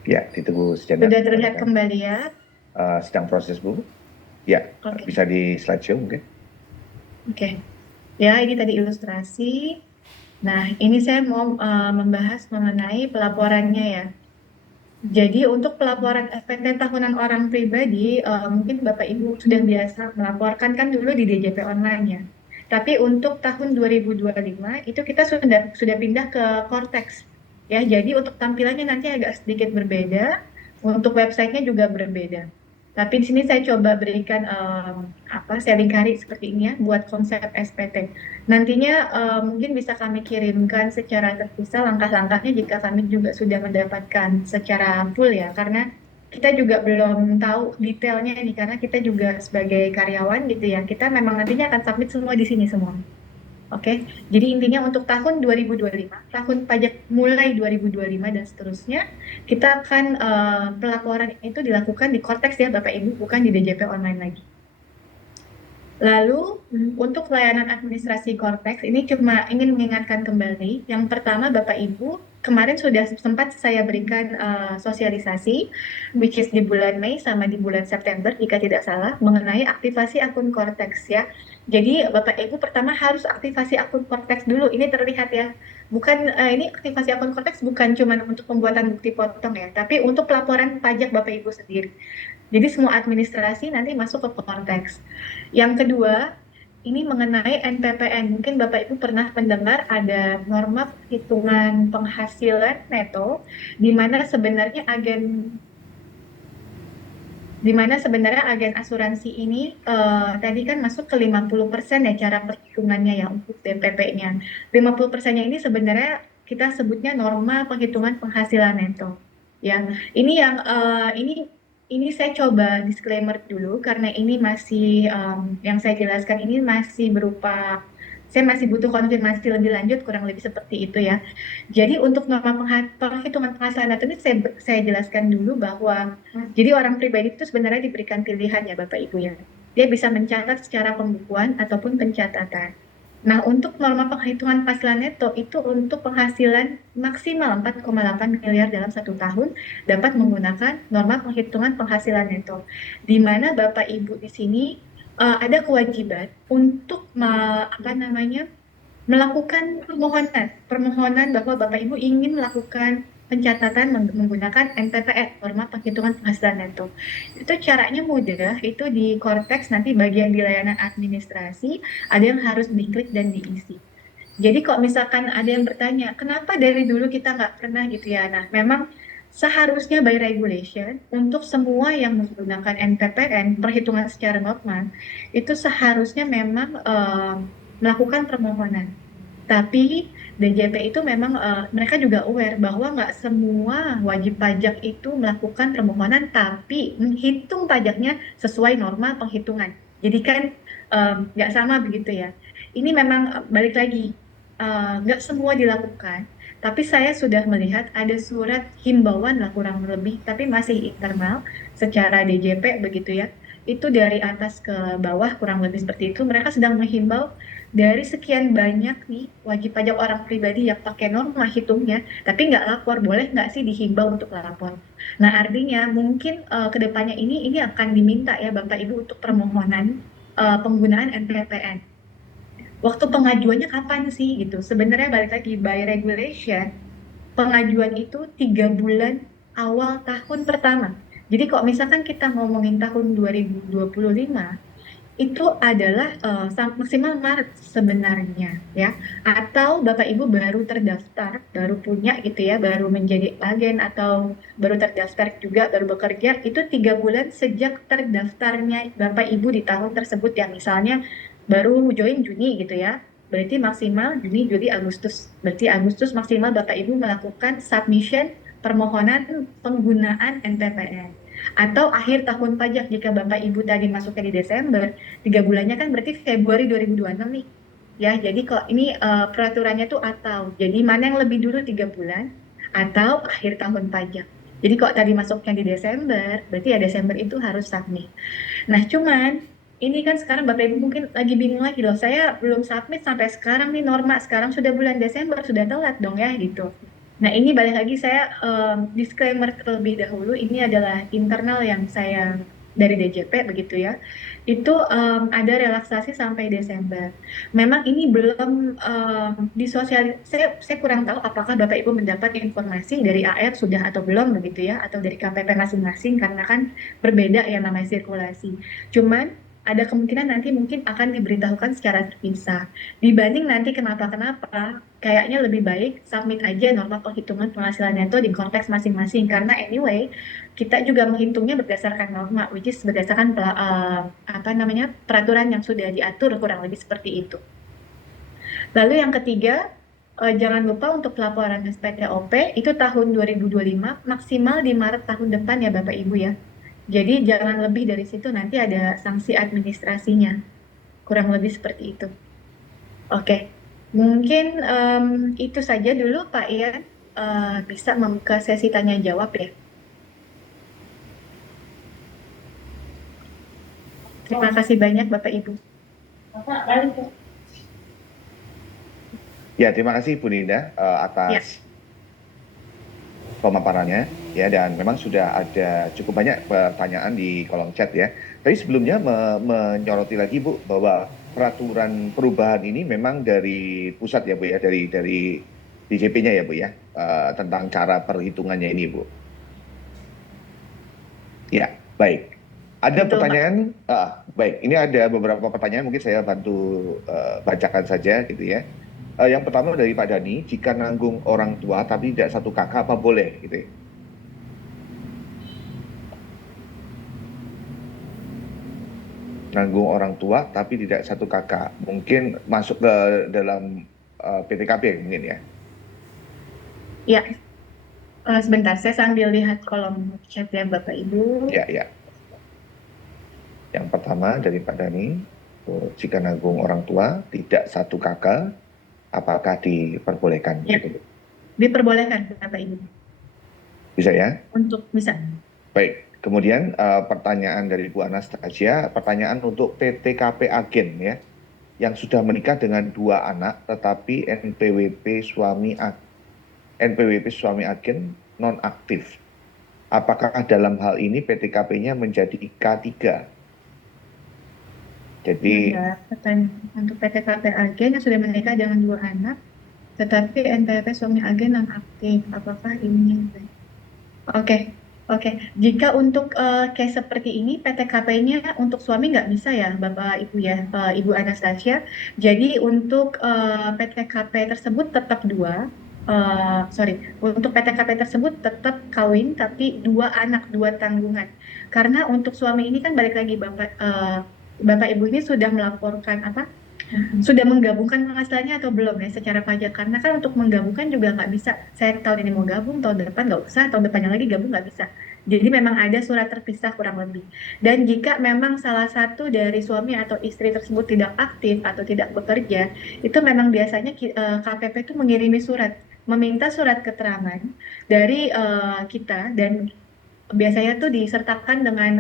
Ya, ditunggu sejenak. Sudah terlihat kembali ya. Sedang proses Bu. Ya, Oke. bisa di slideshow mungkin. Oke. Ya, ini tadi ilustrasi. Nah, ini saya mau membahas mengenai pelaporannya ya. Jadi untuk pelaporan SPT tahunan orang pribadi, mungkin Bapak Ibu sudah biasa melaporkan kan dulu di DJP online ya. Tapi untuk tahun 2025 itu kita sudah pindah ke Cortex ya. Jadi untuk tampilannya nanti agak sedikit berbeda, untuk websitenya juga berbeda. Tapi di sini saya coba berikan saya lingkari seperti ini ya buat konsep SPT. Nantinya mungkin bisa kami kirimkan secara terpisah langkah-langkahnya jika kami juga sudah mendapatkan secara full ya, karena kita juga belum tahu detailnya nih, karena kita juga sebagai karyawan gitu ya, kita memang nantinya akan submit semua di sini semua. Oke, jadi intinya untuk tahun 2025, tahun pajak mulai 2025 dan seterusnya, kita akan pelaporan itu dilakukan di Cortex ya Bapak Ibu, bukan di DJP online lagi. Lalu untuk layanan administrasi Cortex ini cuma ingin mengingatkan kembali. Yang pertama Bapak Ibu, kemarin sudah sempat saya berikan sosialisasi, which is di bulan Mei sama di bulan September jika tidak salah, mengenai aktivasi akun Cortex ya. Jadi Bapak Ibu pertama harus aktivasi akun Cortex dulu. Ini terlihat ya. Bukan ini aktivasi akun Cortex bukan cuma untuk pembuatan bukti potong ya, tapi untuk pelaporan pajak Bapak Ibu sendiri. Jadi semua administrasi nanti masuk ke Cortex. Yang kedua, ini mengenai NPPN. Mungkin Bapak Ibu pernah mendengar ada norma perhitungan penghasilan neto, di mana sebenarnya agen asuransi ini tadi kan masuk ke 50% ya cara perhitungannya ya untuk DPP-nya. 50%-nya ini sebenarnya kita sebutnya norma perhitungan penghasilan neto. Ya, ini yang ini saya coba disclaimer dulu karena ini masih yang saya jelaskan ini masih berupa saya masih butuh konfirmasi lebih lanjut kurang lebih seperti itu ya. Jadi untuk norma perhitungan penghasilan neto ini saya jelaskan dulu bahwa jadi orang pribadi itu sebenarnya diberikan pilihan ya Bapak Ibu ya. Dia bisa mencatat secara pembukuan ataupun pencatatan. Nah, untuk norma penghitungan penghasilan neto itu untuk penghasilan maksimal 4,8 miliar dalam 1 tahun dapat menggunakan norma penghitungan penghasilan neto. Di mana Bapak Ibu di sini ada kewajiban untuk apa namanya melakukan permohonan bahwa Bapak Ibu ingin melakukan pencatatan menggunakan NPPN, norma penghitungan penghasilan neto. Itu caranya mudah, itu di Cortex nanti bagian di layanan administrasi, ada yang harus diklik dan diisi. Jadi kok misalkan ada yang bertanya, kenapa dari dulu kita nggak pernah gitu ya? Nah, memang seharusnya by regulation, untuk semua yang menggunakan NPPN, perhitungan secara normal, itu seharusnya memang melakukan permohonan. Tapi DJP itu memang mereka juga aware bahwa nggak semua wajib pajak itu melakukan permohonan, tapi menghitung pajaknya sesuai norma penghitungan. Jadi kan nggak sama begitu ya. Ini memang balik lagi nggak semua dilakukan. Tapi saya sudah melihat ada surat himbauan lah kurang lebih, tapi masih internal secara DJP begitu ya. Itu dari atas ke bawah kurang lebih seperti itu. Mereka sedang menghimbau dari sekian banyak nih wajib pajak orang pribadi yang pakai norma hitungnya, tapi nggak lapor, boleh nggak sih dihimbau untuk lapor? Nah, artinya mungkin ke depannya ini akan diminta ya Bapak Ibu untuk permohonan penggunaan NPPN. Waktu pengajuannya kapan sih gitu? Sebenarnya balik lagi by regulation, pengajuan itu 3 bulan awal tahun pertama. Jadi kok misalkan kita ngomongin tahun 2025, itu adalah maksimal Maret sebenarnya ya. Atau Bapak Ibu baru terdaftar, baru punya gitu ya, baru menjadi agen atau baru terdaftar juga, baru bekerja, itu 3 bulan sejak terdaftarnya Bapak Ibu di tahun tersebut yang misalnya baru join Juni gitu ya. Berarti maksimal Juni, Juli, Agustus. Berarti Agustus maksimal Bapak Ibu melakukan submission permohonan penggunaan NPPN. Atau akhir tahun pajak jika Bapak Ibu tadi masuknya di Desember, 3 bulannya kan berarti Februari 2026 nih. Ya, jadi kok ini peraturannya tuh atau. Jadi mana yang lebih dulu 3 bulan atau akhir tahun pajak. Jadi kok tadi masuknya di Desember, berarti ya Desember itu harus submit. Nah, cuman ini kan sekarang Bapak Ibu mungkin lagi bingung lagi loh. Saya belum submit sampai sekarang nih norma. Sekarang sudah bulan Desember, sudah telat dong ya gitu. Nah, ini balik lagi saya disclaimer terlebih dahulu. Ini adalah internal yang saya dari DJP begitu ya. Itu ada relaksasi sampai Desember. Memang ini belum saya kurang tahu apakah Bapak Ibu mendapat informasi dari AR sudah atau belum begitu ya, atau dari KPP masing-masing karena kan berbeda ya namanya sirkulasi. Cuman ada kemungkinan nanti mungkin akan diberitahukan secara terpisah. Dibanding nanti kenapa-kenapa, kayaknya lebih baik submit aja norma perhitungan penghasilan neto di konteks masing-masing. Karena anyway, kita juga menghitungnya berdasarkan norma, which is berdasarkan apa namanya peraturan yang sudah diatur kurang lebih seperti itu. Lalu yang ketiga, jangan lupa untuk pelaporan SPTOP itu tahun 2025 maksimal di Maret tahun depan ya Bapak Ibu ya. Jadi jangan lebih dari situ nanti ada sanksi administrasinya. Kurang lebih seperti itu. Oke, mungkin itu saja dulu Pak Ian. Bisa membuka sesi tanya jawab ya. Terima kasih banyak Bapak Ibu. Ya, terima kasih Bu Ninda Ya, atas pemaparannya ya, dan memang sudah ada cukup banyak pertanyaan di kolom chat ya. Tapi sebelumnya menyoroti lagi Bu bahwa peraturan perubahan ini memang dari pusat ya Bu ya, dari DJP-nya ya Bu ya, tentang cara perhitungannya ini Bu. Ya, baik. Ada betul Pak. pertanyaan, baik. Ini ada beberapa pertanyaan, mungkin saya bantu bacakan saja gitu ya. Yang pertama dari Pak Dani, jika nanggung orang tua tapi tidak satu kakak apa boleh gitu ya? Nanggung orang tua tapi tidak satu kakak, mungkin masuk ke dalam PTKB mungkin ya. Ya, sebentar saya sambil lihat kolom chat ya Bapak Ibu. Ya, ya. Yang pertama dari Pak Dani, jika nanggung orang tua tidak satu kakak, apakah diperbolehkan? Ya, Gitu. diperbolehkan Bapak Ibu Bisa ya? untuk bisa. Baik. Kemudian pertanyaan dari Bu Anastasia, pertanyaan untuk PTKP agen ya, yang sudah menikah dengan 2 anak, tetapi NPWP suami agen non aktif. Apakah dalam hal ini PTKP-nya menjadi K3? Jadi Sebentar, pertanyaan untuk PTKP agen yang sudah menikah dengan 2 anak, tetapi NPWP suami agen non aktif. Apakah ini? Oke, oke. Jika untuk case seperti ini, PTKP-nya untuk suami nggak bisa ya, Bapak Ibu ya, Ibu Anastasia. Jadi untuk PTKP tersebut tetap sorry, untuk PTKP tersebut tetap kawin, tapi 2 anak, 2 tanggungan. Karena untuk suami ini kan balik lagi, Bapak Ibu ini sudah melaporkan apa? Sudah menggabungkan penghasilannya atau belum ya secara pajak, karena kan untuk menggabungkan juga nggak bisa saya tahun ini mau gabung tahun depan nggak usah, tahun depannya lagi gabung nggak bisa. Jadi memang ada surat terpisah kurang lebih. Dan jika memang salah satu dari suami atau istri tersebut tidak aktif atau tidak bekerja, itu memang biasanya KPP itu mengirimi surat, meminta surat keterangan dari kita, dan biasanya tuh disertakan dengan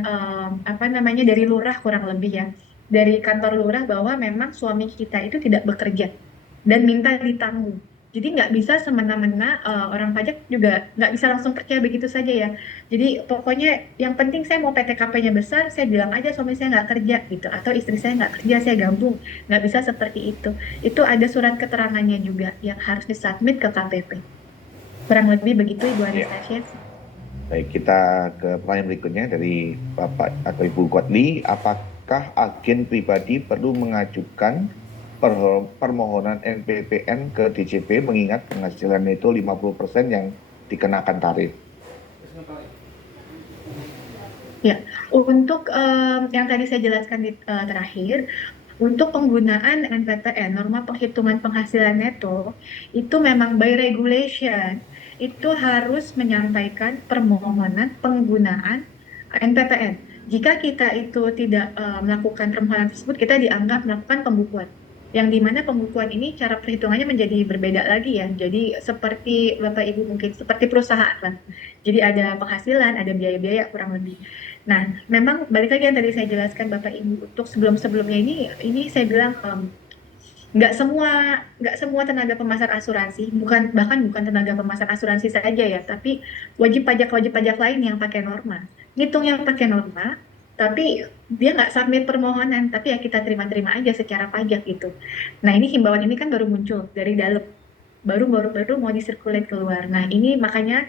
apa namanya, dari lurah kurang lebih ya, dari kantor lurah, bahwa memang suami kita itu tidak bekerja dan minta ditanggung. Jadi nggak bisa semena-mena, orang pajak juga nggak bisa langsung percaya begitu saja ya. Jadi pokoknya yang penting saya mau PTKP-nya besar, saya bilang aja suami saya nggak kerja gitu, atau istri saya nggak kerja, saya gabung. Nggak bisa seperti itu. Itu ada surat keterangannya juga yang harus disubmit ke KPP. Kurang lebih begitu Ibu ya, Anastasia. baik, kita ke pertanyaan berikutnya dari Bapak atau Ibu Kotli, apakah agen pribadi perlu mengajukan permohonan NPPN ke DJP mengingat penghasilan itu 50% yang dikenakan tarif? Ya, untuk yang tadi saya jelaskan di terakhir, untuk penggunaan NPPN, norma penghitungan penghasilan neto, itu memang by regulation, itu harus menyampaikan permohonan penggunaan NPPN. Jika kita itu tidak melakukan permohonan tersebut, kita dianggap melakukan pembukuan. Yang dimana pembukuan ini cara perhitungannya menjadi berbeda lagi ya. Jadi seperti Bapak Ibu mungkin seperti perusahaan lah. Jadi ada penghasilan, ada biaya-biaya kurang lebih. Nah, memang balik lagi yang tadi saya jelaskan Bapak Ibu, untuk sebelum-sebelumnya ini saya bilang nggak semua tenaga pemasar asuransi, bahkan bukan tenaga pemasar asuransi saja ya, tapi wajib pajak lain yang pakai norma, ngitung yang pakai norma, tapi dia nggak submit permohonan, tapi ya kita terima-terima aja secara pajak gitu. Nah, ini himbauan ini kan baru muncul dari dalam, baru mau disirkulat keluar. Nah, ini makanya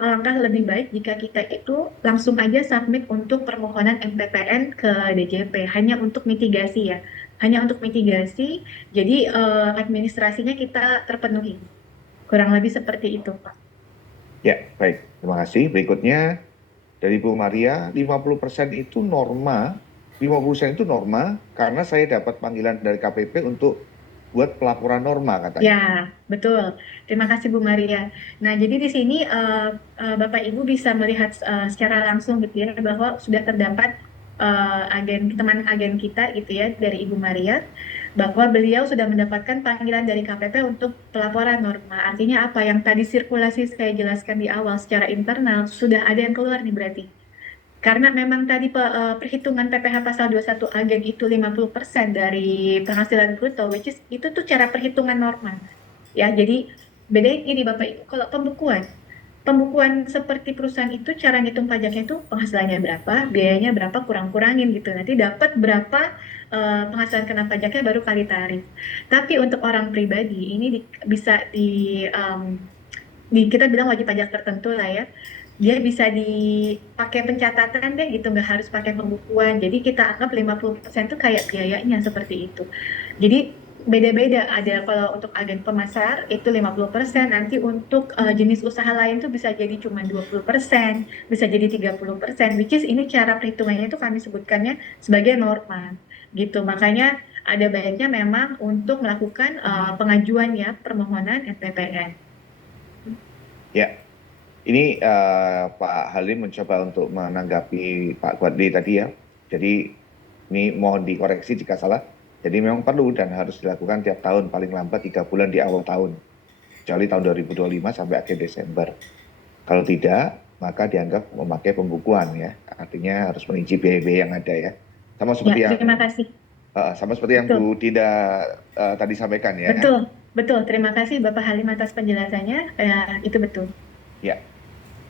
alangkah lebih baik jika kita itu langsung aja submit untuk permohonan MPPN ke DJP, hanya untuk mitigasi ya, hanya untuk mitigasi. Jadi administrasinya kita terpenuhi. Kurang lebih seperti itu, Pak. Ya, baik. Terima kasih. Berikutnya dari Bu Maria, 50% itu norma, 50% itu norma karena saya dapat panggilan dari KPP untuk buat pelaporan norma Ya, katanya. betul. Terima kasih Bu Maria. Nah, jadi di sini Bapak Ibu bisa melihat secara langsung gitu ya, bahwa sudah terdapat teman agen kita gitu ya, dari Ibu Maria, bahwa beliau sudah mendapatkan panggilan dari KPP untuk pelaporan norma. Artinya apa? Yang tadi sirkulasi saya jelaskan di awal secara internal sudah ada yang keluar nih berarti. Karena memang tadi perhitungan PPh pasal 21 agen itu 50% dari penghasilan bruto, which is itu tuh cara perhitungan normal. Ya, jadi bedain ini Bapak Ibu, kalau pembukuan seperti perusahaan itu cara ngitung pajaknya itu penghasilannya berapa, biayanya berapa, kurang-kurangin gitu. Nanti dapat berapa penghasilan kena pajaknya baru kali tarif. Tapi untuk orang pribadi ini bisa kita bilang wajib pajak tertentu lah ya. Dia bisa dipakai pencatatan deh gitu, nggak harus pakai pembukuan. Jadi kita anggap 50% tuh kayak biayanya seperti itu. Jadi beda-beda, ada kalau untuk agen pemasar itu 50%, nanti untuk jenis usaha lain tuh bisa jadi cuma 20%, bisa jadi 30%, which is ini cara perhitungannya itu kami sebutkannya sebagai norma gitu. Makanya ada baiknya memang untuk melakukan pengajuan ya permohonan SPPN. Ya, ini Pak Halim mencoba untuk menanggapi Pak Kwadli tadi ya. Jadi ini mohon dikoreksi jika salah. Jadi memang perlu dan harus dilakukan tiap tahun, paling lambat 3 bulan di awal tahun. Kecuali tahun 2025 sampai akhir Desember. Kalau tidak, maka dianggap memakai pembukuan ya. Artinya harus merinci biaya-biaya yang ada ya. Sama seperti Ya, yang terima kasih. Bu Betul, Dinda tadi sampaikan ya. betul, betul. Terima kasih Bapak Halim atas penjelasannya. Itu betul. Ya,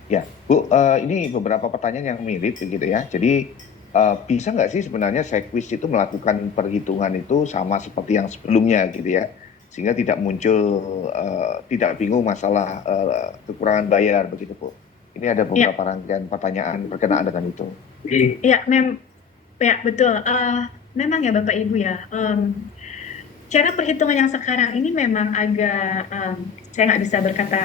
ya, Bu, ini beberapa pertanyaan yang mirip begitu ya. Jadi bisa nggak sih sebenarnya Sekwis itu melakukan perhitungan itu sama seperti yang sebelumnya gitu ya, sehingga tidak muncul tidak bingung masalah kekurangan bayar begitu Bu. Ini ada Ya, beberapa rangkaian pertanyaan berkenaan dengan itu. ya, ya betul. Memang ya Bapak Ibu ya. Cara perhitungan yang sekarang ini memang agak, saya nggak bisa berkata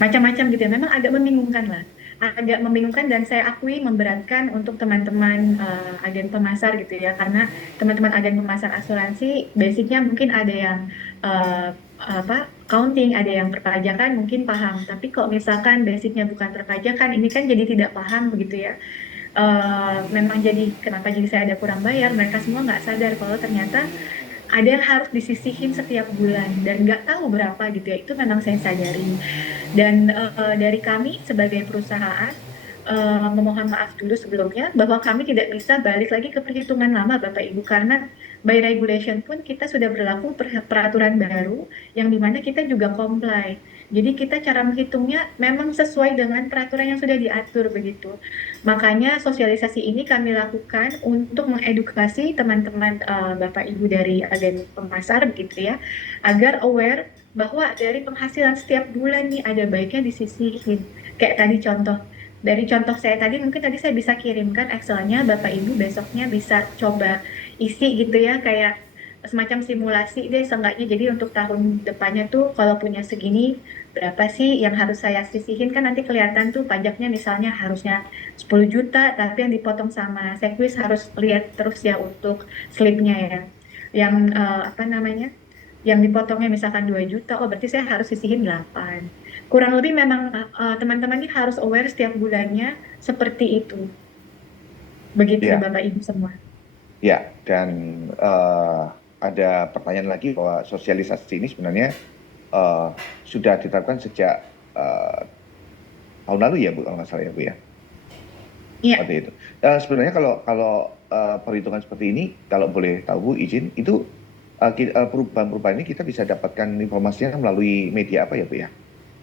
macam-macam gitu ya. Memang agak membingungkan lah. Agak membingungkan dan saya akui memberatkan untuk teman-teman agen pemasar gitu ya. Karena teman-teman agen pemasar asuransi basicnya mungkin ada yang accounting, ada yang perpajakan mungkin paham. Tapi kalau misalkan basicnya bukan perpajakan, ini kan jadi tidak paham begitu ya. Memang jadi kenapa jadi saya ada kurang bayar, mereka semua nggak sadar kalau ternyata ada yang harus disisihin setiap bulan dan nggak tahu berapa gitu ya, itu memang saya sadari. Dan dari kami sebagai perusahaan memohon maaf dulu sebelumnya bahwa kami tidak bisa balik lagi ke perhitungan lama Bapak Ibu, karena by regulation pun kita sudah berlaku peraturan baru yang dimana kita juga comply. Jadi kita cara menghitungnya memang sesuai dengan peraturan yang sudah diatur begitu. Makanya sosialisasi ini kami lakukan untuk mengedukasi teman-teman Bapak Ibu dari agen pemasar begitu ya, agar aware bahwa dari penghasilan setiap bulan nih ada baiknya disisihin. Kayak tadi dari contoh saya tadi, mungkin tadi saya bisa kirimkan Excel-nya, Bapak Ibu besoknya bisa coba isi gitu ya, kayak semacam simulasi deh seenggaknya. Jadi untuk tahun depannya tuh kalau punya segini, berapa sih yang harus saya sisihin, kan nanti kelihatan tuh pajaknya misalnya harusnya 10 juta, tapi yang dipotong sama Sekwis harus lihat terus ya untuk slipnya ya. Yang apa namanya? Yang dipotongnya misalkan 2 juta, oh berarti saya harus sisihin 8. Kurang lebih memang teman-teman ini harus aware setiap bulannya seperti itu. Begitu Ya, Bapak Ibu semua. ya, dan ada pertanyaan lagi bahwa sosialisasi ini sebenarnya sudah diterapkan sejak tahun lalu ya Bu, kalau nggak salah ya Bu ya. Iya, Seperti itu. Sebenarnya kalau perhitungan seperti ini, kalau boleh tahu Bu izin, itu perubahan-perubahan ini kita bisa dapatkan informasinya melalui media apa ya Bu ya?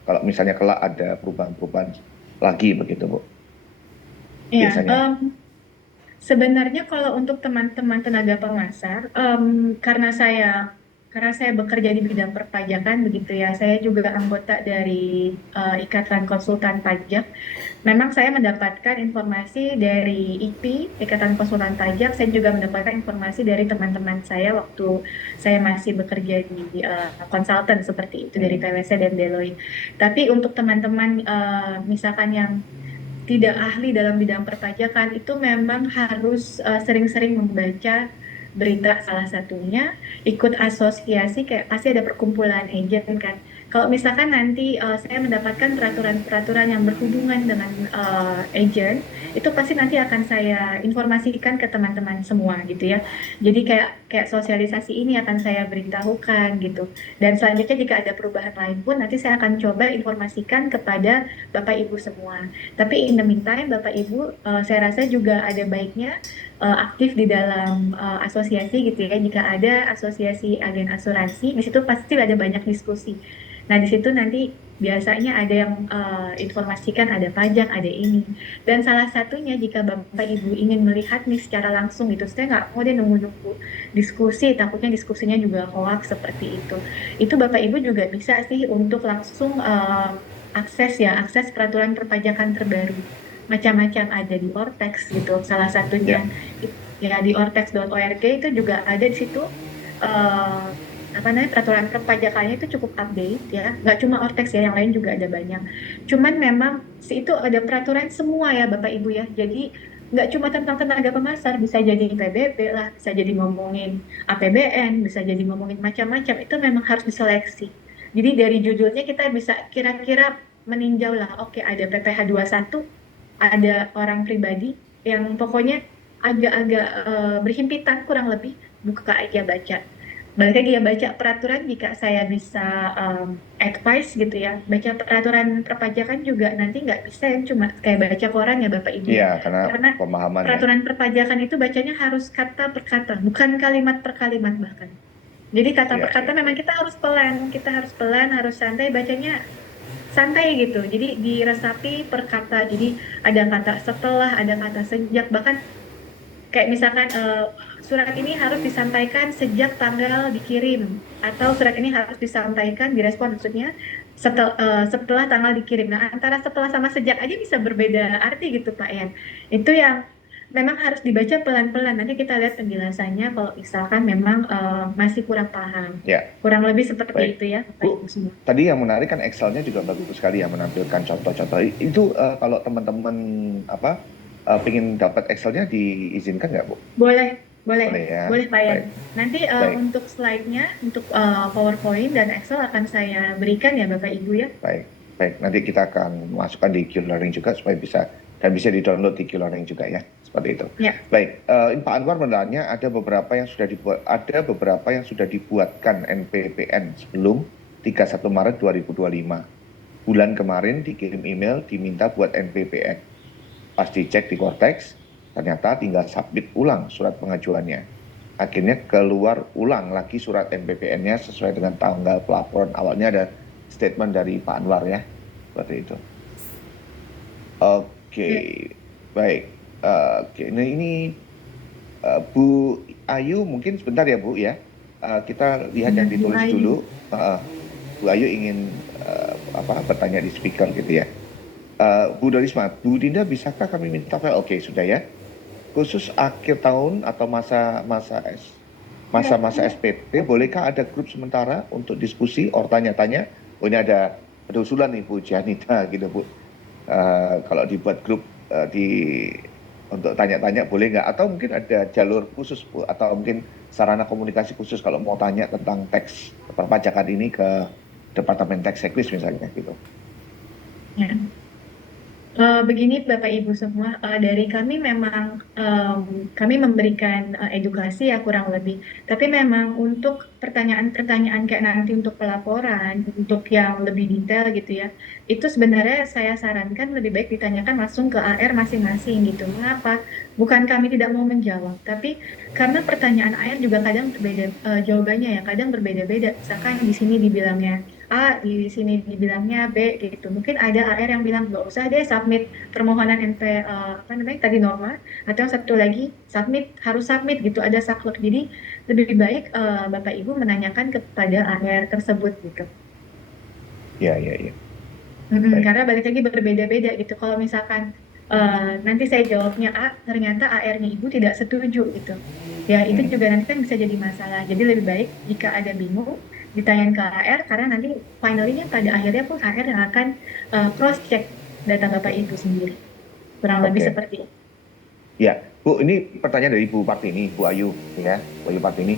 Kalau misalnya kelak ada perubahan-perubahan lagi begitu Bu, iya. biasanya. Sebenarnya kalau untuk teman-teman tenaga pemasar, karena saya bekerja di bidang perpajakan begitu ya, saya juga anggota dari Ikatan Konsultan Pajak. Memang saya mendapatkan informasi dari IPI, Ikatan Konsultan Pajak. Saya juga mendapatkan informasi dari teman-teman saya waktu saya masih bekerja di konsultan seperti itu dari PwC dan Deloitte. Tapi untuk teman-teman misalkan yang tidak ahli dalam bidang perpajakan itu memang harus sering-sering membaca berita, salah satunya ikut asosiasi, kayak pasti ada perkumpulan agent kan. Kalau misalkan nanti saya mendapatkan peraturan-peraturan yang berhubungan dengan agent, itu pasti nanti akan saya informasikan ke teman-teman semua gitu ya. Jadi kayak kayak sosialisasi ini akan saya beritahukan gitu. Dan selanjutnya jika ada perubahan lain pun nanti saya akan coba informasikan kepada Bapak Ibu semua. Tapi in the meantime Bapak Ibu, saya rasa juga ada baiknya aktif di dalam asosiasi gitu ya. Jika ada asosiasi agen asuransi, di situ pasti ada banyak diskusi. Nah, di situ nanti biasanya ada yang informasikan ada pajak, ada ini. Dan salah satunya jika Bapak Ibu ingin melihat nih secara langsung gitu, saya nggak mau deh nunggu-nunggu diskusi, takutnya diskusinya juga hoax seperti itu. Itu Bapak Ibu juga bisa sih untuk langsung akses ya, akses peraturan perpajakan terbaru. Macam-macam ada di Ortex gitu. Salah Ya, satunya ya di ortex.org itu juga ada di situ eh, apa namanya peraturan perpajakannya itu cukup update ya. Nggak cuma Ortex ya, yang lain juga ada banyak. Cuman memang itu ada peraturan semua ya Bapak Ibu ya. Jadi nggak cuma tentang tenaga pemasar, bisa jadi PBB lah, bisa jadi ngomongin APBN, bisa jadi ngomongin macam-macam. Itu memang harus diseleksi. Jadi dari judulnya kita bisa kira-kira meninjau lah, oke ada PPh satu, ada orang pribadi yang pokoknya agak-agak berhimpitan kurang lebih, buka aja baca. Balik lagi ya baca peraturan jika saya bisa advice gitu ya. Baca peraturan perpajakan juga nanti nggak bisa yang cuma kayak baca koran ya Bapak Ibu iya ya. karena Karena pemahaman ya. peraturan perpajakan itu bacanya harus kata per kata, bukan kalimat per kalimat bahkan. Jadi kata Iya, per kata iya. memang kita harus pelan, harus santai bacanya santai gitu. Jadi diresapi per kata. Jadi ada kata setelah, ada kata sejak, bahkan kayak misalkan surat ini harus disampaikan sejak tanggal dikirim atau surat ini harus disampaikan direspon maksudnya setelah tanggal dikirim. Nah, antara setelah sama sejak aja bisa berbeda arti gitu Pak Yan. Itu yang memang harus dibaca pelan-pelan. Nanti kita lihat penjelasannya kalau misalkan memang masih kurang paham. Ya, Kurang lebih seperti baik. itu ya Bapak Ibu Bu, semua. tadi yang menarik kan Excel-nya juga bagus sekali ya menampilkan contoh-contoh. Itu kalau teman-teman apa pengen dapat Excel-nya diizinkan nggak, Bu? Boleh, boleh, Boleh ya. boleh Pak Yan. Baik, Nanti baik, untuk slide-nya, untuk PowerPoint dan Excel akan saya berikan ya Bapak Ibu ya. baik, baik. Nanti kita akan masukkan di Q-Learning juga supaya bisa dan bisa di-download di Q-Learning juga ya. Seperti itu. Ya, Baik, Pak Anwar menanya ada beberapa yang sudah dibuatkan NPPN sebelum 31 Maret 2025. Bulan kemarin dikirim email diminta buat NPPN. Pas dicek di Cortex, ternyata tinggal submit ulang surat pengajuannya. Akhirnya keluar ulang lagi surat NPPN-nya sesuai dengan tanggal pelaporan. Awalnya ada statement dari Pak Anwar ya, seperti itu. Oke, ya, baik. Oke, nah ini Bu Ayu mungkin sebentar ya Bu ya. Kita lihat ya, yang Bu ditulis Ayu. dulu. Bu Ayu ingin bertanya di speaker gitu ya. Bu Dorisma, Bu Dinda bisakah kami minta file? Oke, sudah ya. Khusus akhir tahun atau masa-masa SPT, bolehkah ada grup sementara untuk diskusi or tanya-tanya? Oh ini ada usulan nih Bu Janita gitu Bu. Kalau dibuat grup untuk tanya-tanya boleh nggak? Atau mungkin ada jalur khusus Bu, atau mungkin sarana komunikasi khusus kalau mau tanya tentang teks perpajakan ini ke Departemen Teks Seklis misalnya gitu. Ya. Begini Bapak Ibu semua, dari kami memang kami memberikan edukasi ya kurang lebih. Tapi memang untuk pertanyaan-pertanyaan kayak nanti untuk pelaporan, untuk yang lebih detail gitu ya, itu sebenarnya saya sarankan lebih baik ditanyakan langsung ke AR masing-masing gitu. Mengapa? Bukan kami tidak mau menjawab, tapi karena pertanyaan AR juga kadang berbeda jawabannya ya, kadang berbeda-beda. Misalkan di sini dibilangnya A, di sini dibilangnya B gitu. Mungkin ada AR yang bilang nggak usah deh submit permohonan apa namanya tadi norma, atau yang satu lagi harus submit gitu ada saklek. Jadi lebih baik Bapak Ibu menanyakan kepada AR tersebut gitu. Ya, ya, ya. Mm-mm, Baik. karena balik lagi berbeda-beda gitu. Kalau misalkan nanti saya jawabnya A, ternyata AR-nya Ibu tidak setuju gitu. Ya itu Hmm. juga nanti kan bisa jadi masalah. Jadi lebih baik jika ada bingung ditanyain ke AR karena nanti finally-nya pada akhirnya pun AR yang akan cross check data Bapak Ibu sendiri. Kurang lebih Oke. seperti itu. Ya, Bu, ini pertanyaan dari Bu Partini, Bu Ayu, ya, Bu Ayu Partini.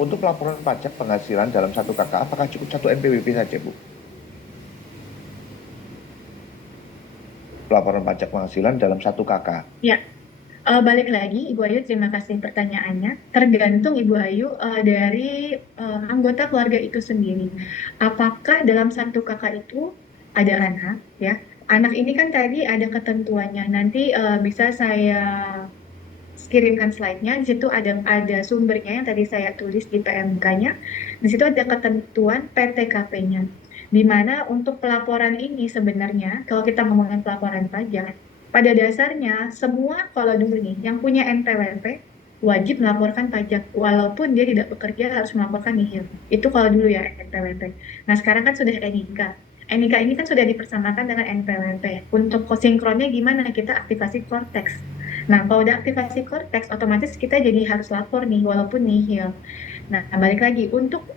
Untuk laporan pajak penghasilan dalam satu KK, apakah cukup satu NPWP saja, Bu? Laporan pajak penghasilan dalam satu KK. Ya, balik lagi, Ibu Ayu, terima kasih pertanyaannya. Tergantung Ibu Ayu dari anggota keluarga itu sendiri. Apakah dalam satu kakak itu ada anak, ya? Anak ini kan tadi ada ketentuannya. Nanti bisa saya kirimkan slide-nya. Di situ ada sumbernya yang tadi saya tulis di PMK-nya. Di situ ada ketentuan PTKP-nya. Di mana untuk pelaporan ini sebenarnya, kalau kita ngomongin pelaporan pajak, pada dasarnya semua kalau dulu nih yang punya NPWP wajib melaporkan pajak walaupun dia tidak bekerja harus melaporkan nihil. Itu kalau dulu ya NPWP. Nah, sekarang kan sudah NIK. NIK ini kan sudah dipersamakan dengan NPWP. Untuk sinkronnya gimana? Kita aktivasi Cortex. Nah, kalau udah aktivasi Cortex, otomatis kita jadi harus lapor nih, walaupun nihil. Nah, balik lagi, untuk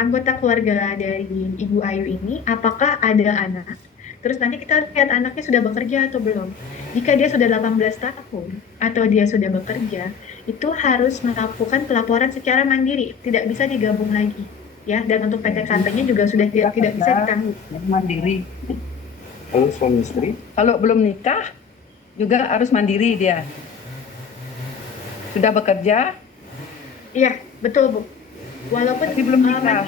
anggota keluarga dari Ibu Ayu ini, apakah ada anak? Terus nanti kita lihat anaknya sudah bekerja atau belum. Jika dia sudah 18 tahun, atau dia sudah bekerja, itu harus melakukan pelaporan secara mandiri, tidak bisa digabung lagi. Ya, dan untuk PTKP-nya juga sudah tidak bisa ditanggung. Mandiri. Kalau suami istri? Kalau belum nikah, juga harus mandiri dia. Sudah bekerja? Iya, betul Bu. Walaupun Tapi belum nikah.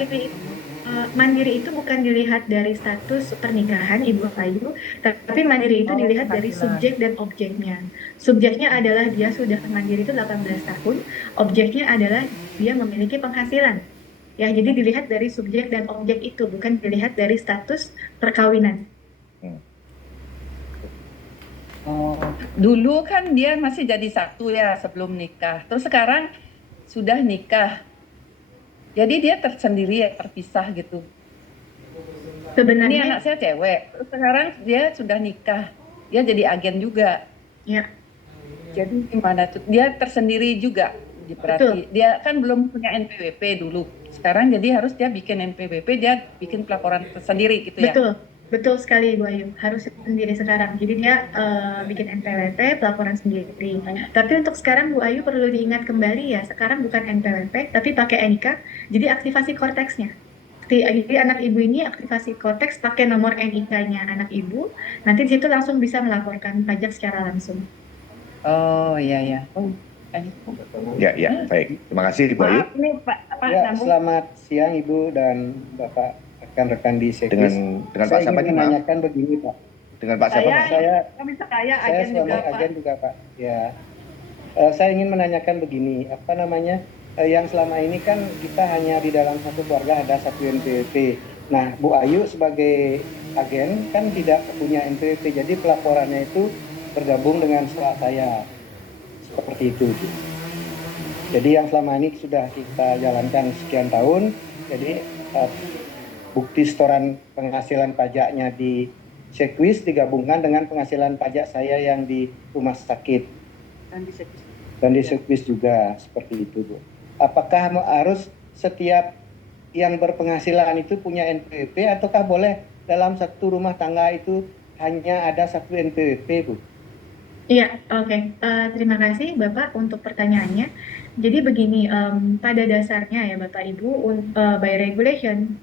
mandiri itu bukan dilihat dari status pernikahan Ibu Ayu, tapi mandiri itu dilihat dari subjek dan objeknya. Subjeknya adalah dia sudah mandiri itu 18 tahun, objeknya adalah dia memiliki penghasilan. Ya, jadi dilihat dari subjek dan objek itu, bukan dilihat dari status perkawinan. Oh, dulu kan dia masih jadi satu ya sebelum nikah. Terus sekarang sudah nikah. Jadi dia tersendiri ya, terpisah gitu. Ini Sebenarnya anak saya cewek. Terus sekarang dia sudah nikah. Dia jadi agen juga. ya, Jadi gimana tuh? Dia tersendiri juga. Berarti dia kan belum punya NPWP dulu. Sekarang jadi harus dia bikin NPWP, dia bikin pelaporan tersendiri gitu ya. betul. Betul sekali Bu Ayu, harus sendiri sekarang. Jadi dia bikin NPWP, pelaporan sendiri. Tapi untuk sekarang Bu Ayu perlu diingat kembali ya, sekarang bukan NPWP, tapi pakai NIK, jadi aktivasi korteksnya. Jadi anak ibu ini aktivasi korteks pakai nomor NIK-nya anak ibu, nanti di situ langsung bisa melaporkan pajak secara langsung. Oh iya ya. Oh, Ya, baik. Terima kasih, Bu Ayu. maaf ini Pak Ya, Sambung. selamat siang Ibu dan Bapak rekan-rekan di Sekis. Dengan Pak Saya siapa ingin nih, maaf? menanyakan begini Pak. Dengan Pak siapa, Pak? Kami saya Saya agen suami juga Pak. agen juga Pak. Ya, saya ingin menanyakan begini, apa namanya? Yang selama ini kan kita hanya di dalam satu keluarga ada satu NPWP. Nah, Bu Ayu sebagai agen kan tidak punya NPWP, jadi pelaporannya itu bergabung dengan saya. Seperti itu. Jadi yang selama ini sudah kita jalankan sekian tahun, jadi bukti setoran penghasilan pajaknya di Sekwis digabungkan dengan penghasilan pajak saya yang di rumah sakit dan di Sekwis juga seperti itu, Bu. Apakah harus setiap yang berpenghasilan itu punya NPWP ataukah boleh dalam satu rumah tangga itu hanya ada satu NPWP, Bu? Iya, oke. Terima kasih Bapak untuk pertanyaannya. Jadi begini, pada dasarnya ya Bapak Ibu, by regulation,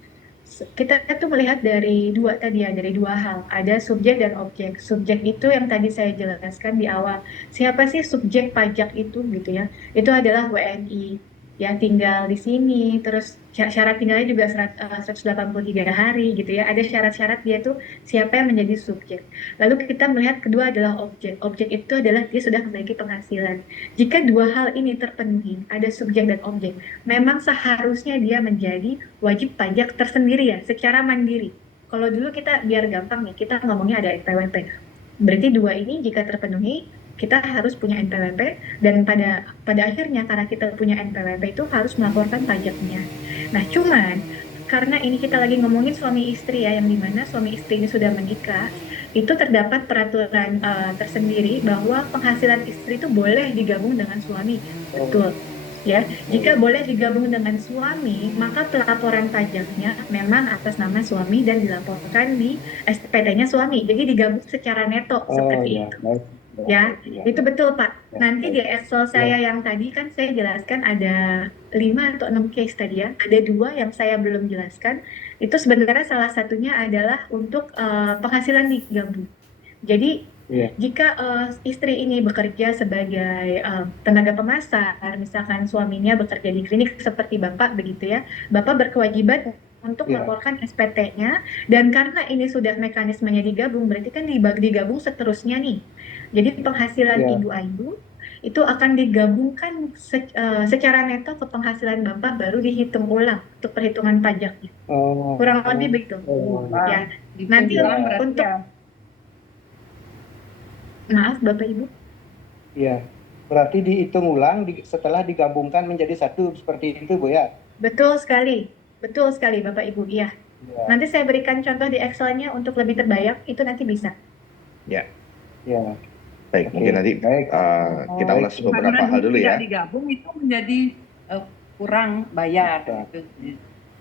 kita tuh melihat dari dua tadi ya, dari dua hal. Ada subjek dan objek. Subjek itu yang tadi saya jelaskan di awal. Siapa sih subjek pajak itu gitu ya? Itu adalah WNI yang tinggal di sini, terus syarat tinggalnya juga 183 hari gitu ya. Ada syarat-syarat dia tuh siapa yang menjadi subjek. Lalu kita melihat kedua adalah objek. Objek itu adalah dia sudah memiliki penghasilan. Jika dua hal ini terpenuhi, ada subjek dan objek, memang seharusnya dia menjadi wajib pajak tersendiri ya, secara mandiri. Kalau dulu kita biar gampang nih, kita ngomongnya ada NPWP. Berarti dua ini jika terpenuhi, kita harus punya NPWP dan pada akhirnya karena kita punya NPWP itu harus melaporkan pajaknya. Nah, cuman karena ini kita lagi ngomongin suami istri ya, yang dimana suami istri ini sudah menikah, itu terdapat peraturan tersendiri bahwa penghasilan istri itu boleh digabung dengan suami. Betul. Ya, jika boleh digabung dengan suami, maka pelaporan pajaknya memang atas nama suami dan dilaporkan di SPT-nya suami. Jadi digabung secara neto seperti itu. Baik. Ya, itu betul Pak. Ya, Nanti di baik. Excel saya yang tadi kan saya jelaskan ada 5 atau 6 case tadi ya. Ada 2 yang saya belum jelaskan. Itu sebenarnya salah satunya adalah untuk penghasilan digabung. Jadi Iya, jika istri ini bekerja sebagai tenaga pemasar, misalkan suaminya bekerja di klinik seperti Bapak begitu ya, Bapak berkewajiban untuk iya, melaporkan SPT-nya, dan karena ini sudah mekanismenya digabung, berarti kan digabung seterusnya nih. Jadi penghasilan iya. Ibu Ayu itu akan digabungkan secara neto ke penghasilan Bapak, baru dihitung ulang untuk perhitungan pajaknya. Oh, Kurang lebih begitu. oh, Ya, Wah, dihitung nanti ulang ya, berarti untuk ya. maaf Bapak Ibu. iya. Berarti dihitung ulang setelah digabungkan menjadi satu seperti itu, Bu ya? Betul sekali. Betul sekali Bapak Ibu. Iya. Iya, Nanti saya berikan contoh di Excel-nya untuk lebih terbayang, itu nanti bisa. Ya, iya. baik. Oke, Mungkin nanti baik. kita Baik. ulas Karena beberapa hal dulu dulu tidak ya. digabung itu menjadi kurang bayar Bisa gitu.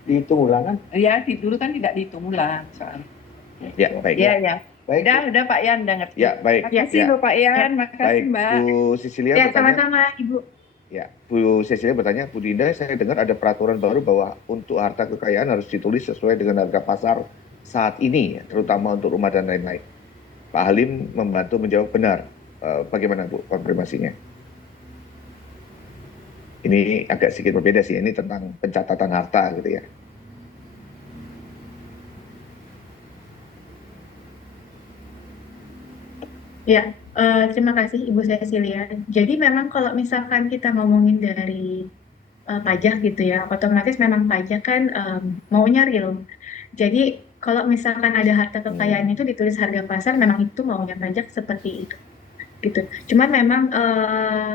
dihitung ulang kan? Ya, dulu kan tidak dihitung ulang soalnya. Ya, baik. Iya, ya. Baik, Bu. Udah Pak Yan udah ngerti. Ya, baik. Ya. Makasih Ya, Bapak Yan, Ya, makasih baik. Mbak. Bu Cecilia ya bertanya, sama-sama Ibu. ya, Bu Cecilia bertanya, Bu Dinda, saya dengar ada peraturan baru bahwa untuk harta kekayaan harus ditulis sesuai dengan harga pasar saat ini, ya, terutama untuk rumah dan lain-lain. Pak Halim membantu menjawab benar. Bagaimana Bu konfirmasinya? Ini agak sedikit berbeda sih, ini tentang pencatatan harta gitu ya. Ya, terima kasih Ibu Cecilia. Jadi memang kalau misalkan kita ngomongin dari pajak gitu ya, otomatis memang pajak kan maunya real. Jadi kalau misalkan ada harta kekayaan itu ditulis harga pasar, memang itu maunya pajak seperti itu. Gitu. Cuman memang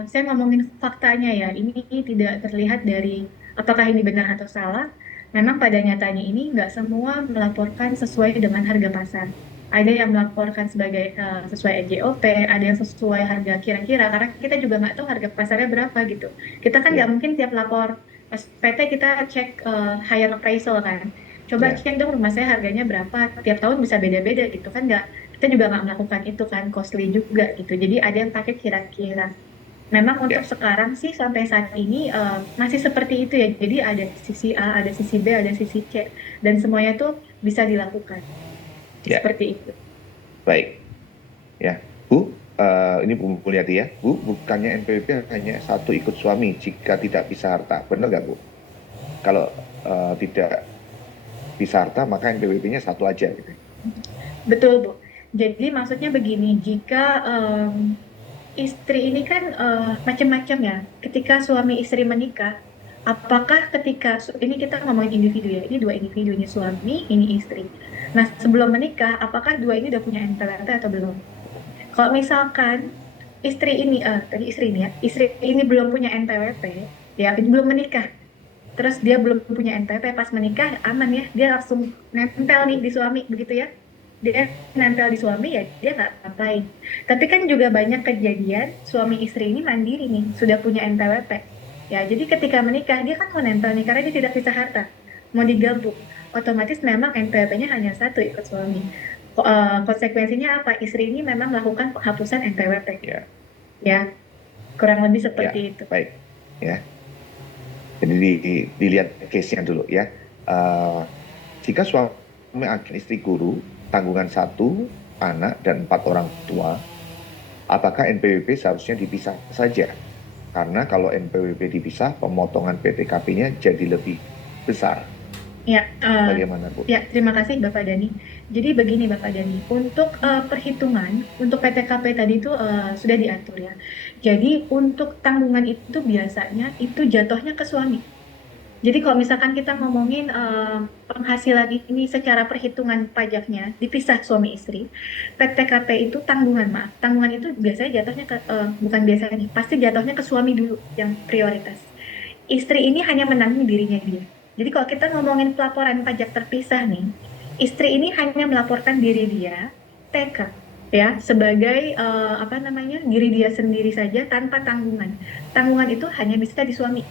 saya ngomongin faktanya ya, ini tidak terlihat dari apakah ini benar atau salah. Memang pada nyatanya ini nggak semua melaporkan sesuai dengan harga pasar. Ada yang melaporkan sebagai sesuai NJOP, ada yang sesuai harga kira-kira, karena kita juga nggak tahu harga pasarnya berapa gitu. Kita kan nggak Ya, mungkin tiap lapor SPT kita cek higher appraisal kan. Coba ya, cek dong rumah saya harganya berapa, tiap tahun bisa beda-beda gitu kan, nggak, kita juga nggak melakukan itu kan, costly juga gitu. Jadi ada yang pakai kira-kira. Memang untuk ya, sekarang sih sampai saat ini masih seperti itu ya. Jadi ada sisi A, ada sisi B, ada sisi C, dan semuanya tuh bisa dilakukan ya, seperti itu. baik. Ya, Bu, ini Bu Mulyati ya. Bu, bukannya NPWP hanya satu ikut suami jika tidak bisa harta. Benar nggak Bu? Kalau tidak bisa harta, maka NPWP-nya satu aja gitu. Betul, Bu. Jadi maksudnya begini, jika istri ini kan macam-macam ya. Ketika suami istri menikah, apakah ketika ini kita ngomongin individu ya, ini dua individu, ini suami, ini istri. Nah, sebelum menikah, apakah dua ini udah punya NPWP atau belum? Kalau misalkan istri ini, tadi istri ini ya, istri ini belum punya NPWP, ya belum menikah, terus dia belum punya NPWP, pas menikah aman ya, dia langsung nempel nih di suami begitu ya, dia nempel di suami ya, dia nggak ngapain. Tapi kan juga banyak kejadian suami istri ini mandiri nih, sudah punya NPWP. Ya, jadi ketika menikah dia kan mau nempel nih karena dia tidak bisa harta, mau digabung. Otomatis memang NPWP-nya hanya satu ikut suami. Konsekuensinya apa? Istri ini memang melakukan penghapusan NPWP. Ya, Ya, kurang lebih ya, seperti itu. baik. Ya, jadi dilihat case-nya dulu ya. Jika suami akan istri guru, tanggungan 1 anak dan 4 orang tua, apakah NPWP seharusnya dipisah saja? Karena kalau NPWP dipisah, pemotongan PTKP-nya jadi lebih besar. Ya, Bagaimana, Bu? ya, terima kasih Bapak Dani. Jadi begini Bapak Dani, untuk perhitungan untuk PTKP tadi itu sudah diatur ya. Jadi untuk tanggungan itu biasanya itu jatuhnya ke suami. Jadi kalau misalkan kita ngomongin penghasilan ini secara perhitungan pajaknya dipisah suami istri, PTKP itu tanggungan, maaf, tanggungan itu biasanya jatuhnya ke bukan biasanya, pasti jatuhnya ke suami dulu yang prioritas. Istri ini hanya menanggung dirinya dia. Jadi kalau kita ngomongin pelaporan pajak terpisah nih, istri ini hanya melaporkan diri dia, TK, ya, sebagai apa namanya, diri dia sendiri saja tanpa tanggungan. Tanggungan itu hanya bisa di suami.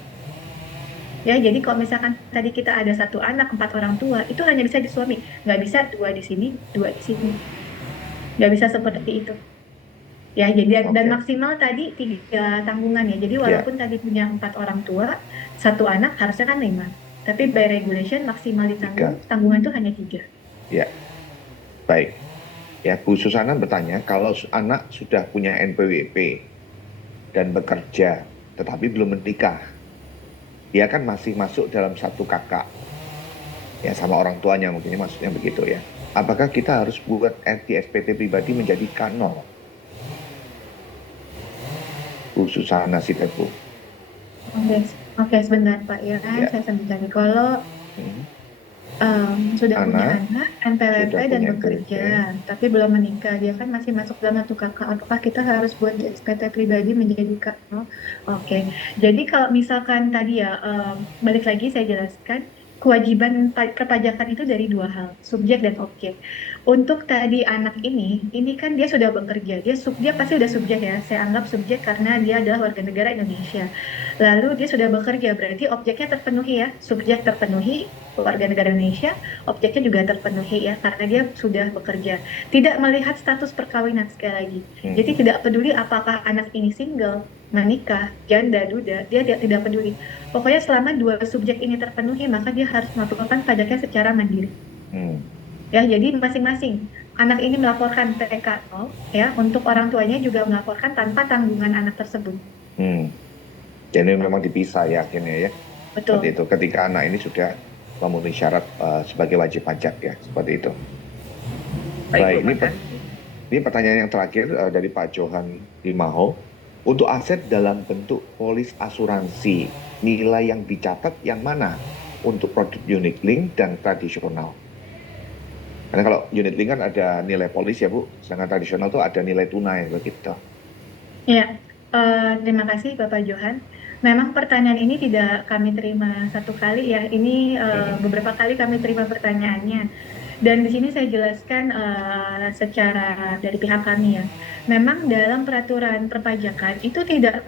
Ya, jadi kalau misalkan tadi kita ada 1 anak, 4 orang tua, itu hanya bisa di suami. Nggak bisa 2 di sini, 2 di sini. Nggak bisa seperti itu. Ya, jadi dan Oke. maksimal tadi 3 tanggungan ya. Jadi Ya, walaupun tadi punya 4 orang tua, 1 anak harusnya kan 5. Tapi by regulation maksimal ditanggung 3. tanggungan itu hanya 3. Ya, baik. Ya, Bu Susana bertanya, kalau anak sudah punya NPWP dan bekerja, tetapi belum menikah, dia kan masih masuk dalam satu kakak, ya sama orang tuanya mungkin maksudnya begitu ya. Apakah kita harus buat di SPT pribadi menjadi K0? Bu Susana Sitepu. Oke, oke sebentar Pak ya, Ya, saya sambil cari. Kalau hmm. sudah punya Anak anak, NPWP sudah dan punya NPWP. bekerja, tapi belum menikah, dia kan masih masuk dalam satu kakak. Apakah kita harus buat di SPT pribadi menjadi kakak? Oke, jadi kalau misalkan tadi ya, balik lagi saya jelaskan, kewajiban perpajakan itu dari 2 hal, subjek dan objek. Untuk tadi anak ini kan dia sudah bekerja, dia pasti udah subjek ya, saya anggap subjek karena dia adalah warga negara Indonesia. Lalu dia sudah bekerja, berarti objeknya terpenuhi ya, subjek terpenuhi, warga negara Indonesia, objeknya juga terpenuhi ya, karena dia sudah bekerja. Tidak melihat status perkawinan sekali lagi. Hmm. Jadi tidak peduli apakah anak ini single, menikah, janda, duda, dia tidak peduli. Pokoknya selama 2 subjek ini terpenuhi, maka dia harus melakukan pajaknya secara mandiri. Hmm. Ya, jadi masing-masing. Anak ini melaporkan PK0, ya, untuk orang tuanya juga melaporkan tanpa tanggungan anak tersebut. Hmm. Jadi memang dipisah ya akhirnya ya. Seperti Betul. itu. Ketika anak ini sudah memenuhi syarat sebagai wajib pajak ya, seperti itu. Baik, Bu, makasih. ini pertanyaan yang terakhir dari Pak Johan Limaho. Untuk aset dalam bentuk polis asuransi, nilai yang dicatat yang mana untuk produk unit link dan tradisional? Karena kalau unit link kan ada nilai polis ya Bu, sedangkan tradisional tuh ada nilai tunai begitu. Ya, terima kasih Bapak Johan. Memang pertanyaan ini tidak kami terima satu kali ya. Ini beberapa kali kami terima pertanyaannya. Dan di sini saya jelaskan secara dari pihak kami ya. Memang dalam peraturan perpajakan itu tidak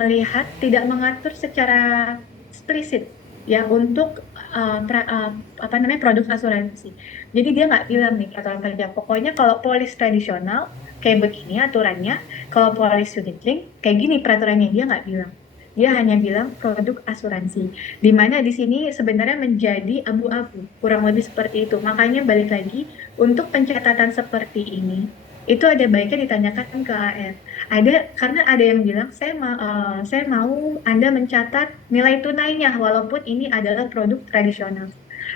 mengatur secara eksplisit ya untuk apa namanya produk asuransi. Jadi dia nggak bilang nih peraturan pajak. Pokoknya kalau polis tradisional kayak begini aturannya. Kalau polis unit link, kayak gini peraturannya, dia nggak bilang. Dia hanya bilang produk asuransi. Di mana di sini sebenarnya menjadi abu-abu, kurang lebih seperti itu. Makanya balik lagi, untuk pencatatan seperti ini, itu ada baiknya ditanyakan ke AR. Karena ada yang bilang, saya mau Anda mencatat nilai tunainya, walaupun ini adalah produk tradisional.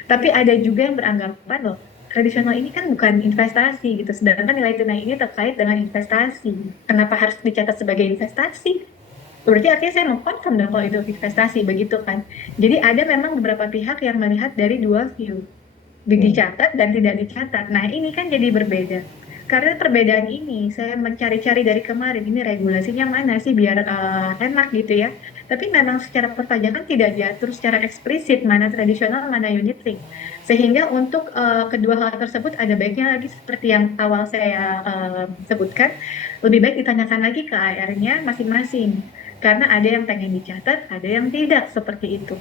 Tapi ada juga yang beranggapan loh, tradisional ini kan bukan investasi gitu, sedangkan nilai tunai ini terkait dengan investasi. Kenapa harus dicatat sebagai investasi? Berarti artinya saya mau confirm dong kalau itu investasi, begitu kan? Jadi ada memang beberapa pihak yang melihat dari 2 view, dicatat dan tidak dicatat. Nah ini kan jadi berbeda. Karena perbedaan ini saya mencari-cari dari kemarin, ini regulasinya mana sih biar enak gitu ya. Tapi memang secara perpajakan tidak diatur secara eksplisit mana tradisional, mana unit link. Sehingga untuk kedua hal tersebut ada baiknya lagi seperti yang awal saya sebutkan, lebih baik ditanyakan lagi ke AR-nya masing-masing. Karena ada yang pengen dicatat, ada yang tidak, seperti itu.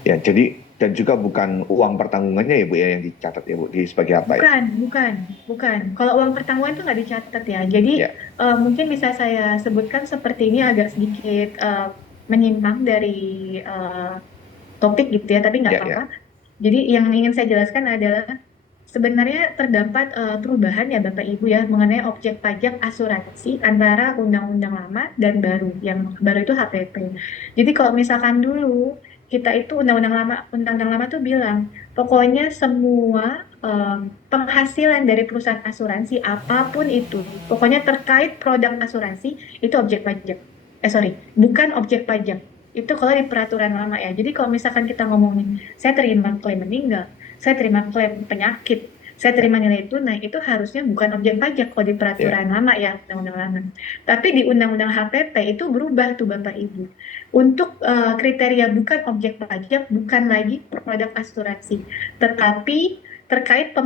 Ya, jadi dan juga bukan uang pertanggungannya ya Bu ya yang dicatat ya Bu di sebagai apa ya? Bukan. Kalau uang pertanggungan itu nggak dicatat ya. Jadi Ya. mungkin bisa saya sebutkan seperti ini agak sedikit menyimpang dari topik gitu ya, tapi nggak Ya, apa-apa. Jadi yang ingin saya jelaskan adalah sebenarnya terdapat perubahan ya Bapak Ibu ya mengenai objek pajak asuransi antara undang-undang lama dan baru. Yang baru itu HPP. Jadi kalau misalkan dulu kita itu undang-undang lama tuh bilang pokoknya semua penghasilan dari perusahaan asuransi apapun itu, pokoknya terkait produk asuransi itu objek pajak. Bukan objek pajak. Itu kalau di peraturan lama ya. Jadi kalau misalkan kita ngomongin saya terima klaim meninggal, saya terima klaim penyakit, saya terima nilai tunai, itu harusnya bukan objek pajak kalau di peraturan lama ya, undang-undang lama. Tapi di undang-undang HPP itu berubah tuh Bapak Ibu. Untuk kriteria bukan objek pajak, bukan lagi produk asuransi, tetapi terkait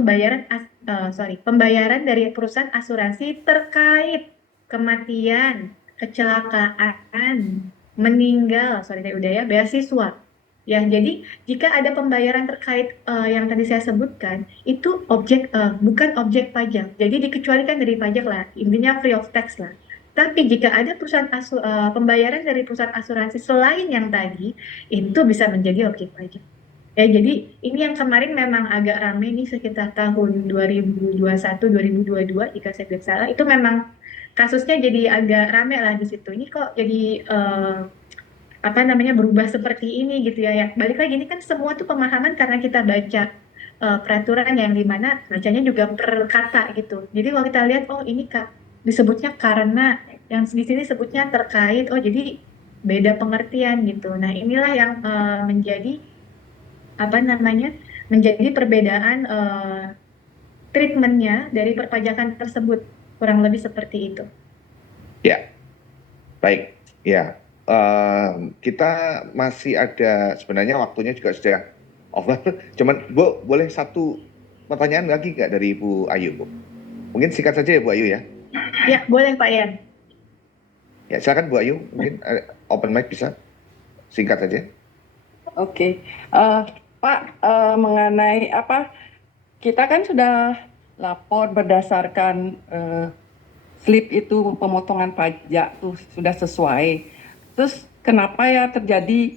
pembayaran dari perusahaan asuransi terkait kematian, kecelakaan, meninggal, udah ya, beasiswa. Ya, jadi jika ada pembayaran terkait yang tadi saya sebutkan, itu bukan objek pajak. Jadi dikecualikan dari pajak lah, intinya free of tax lah. Tapi jika ada pembayaran dari perusahaan asuransi selain yang tadi, itu bisa menjadi objek pajak. Ya, jadi ini yang kemarin memang agak rame nih sekitar tahun 2021, 2022, jika saya tidak salah, itu memang kasusnya jadi agak rame lah di situ. Ini kok jadi apa namanya berubah seperti ini gitu ya. Ya balik lagi ini kan semua tuh pemahaman karena kita baca peraturan yang dimana bacanya juga per kata gitu. Jadi kalau kita lihat oh ini kak disebutnya karena yang di sini sebutnya terkait, oh jadi beda pengertian gitu. Nah inilah yang menjadi apa namanya menjadi perbedaan treatmentnya dari perpajakan tersebut, kurang lebih seperti itu. Ya, baik. Ya, kita masih ada sebenarnya waktunya juga sudah over. Cuman Bu, boleh satu pertanyaan lagi nggak dari Bu Ayu, Bu? Mungkin singkat saja ya Bu Ayu ya. Ya boleh Pak Yan. Ya, silakan Bu Ayu, mungkin open mic bisa singkat saja. Oke, Pak, mengenai apa? Kita kan sudah lapor berdasarkan slip itu pemotongan pajak tuh sudah sesuai. Terus kenapa ya terjadi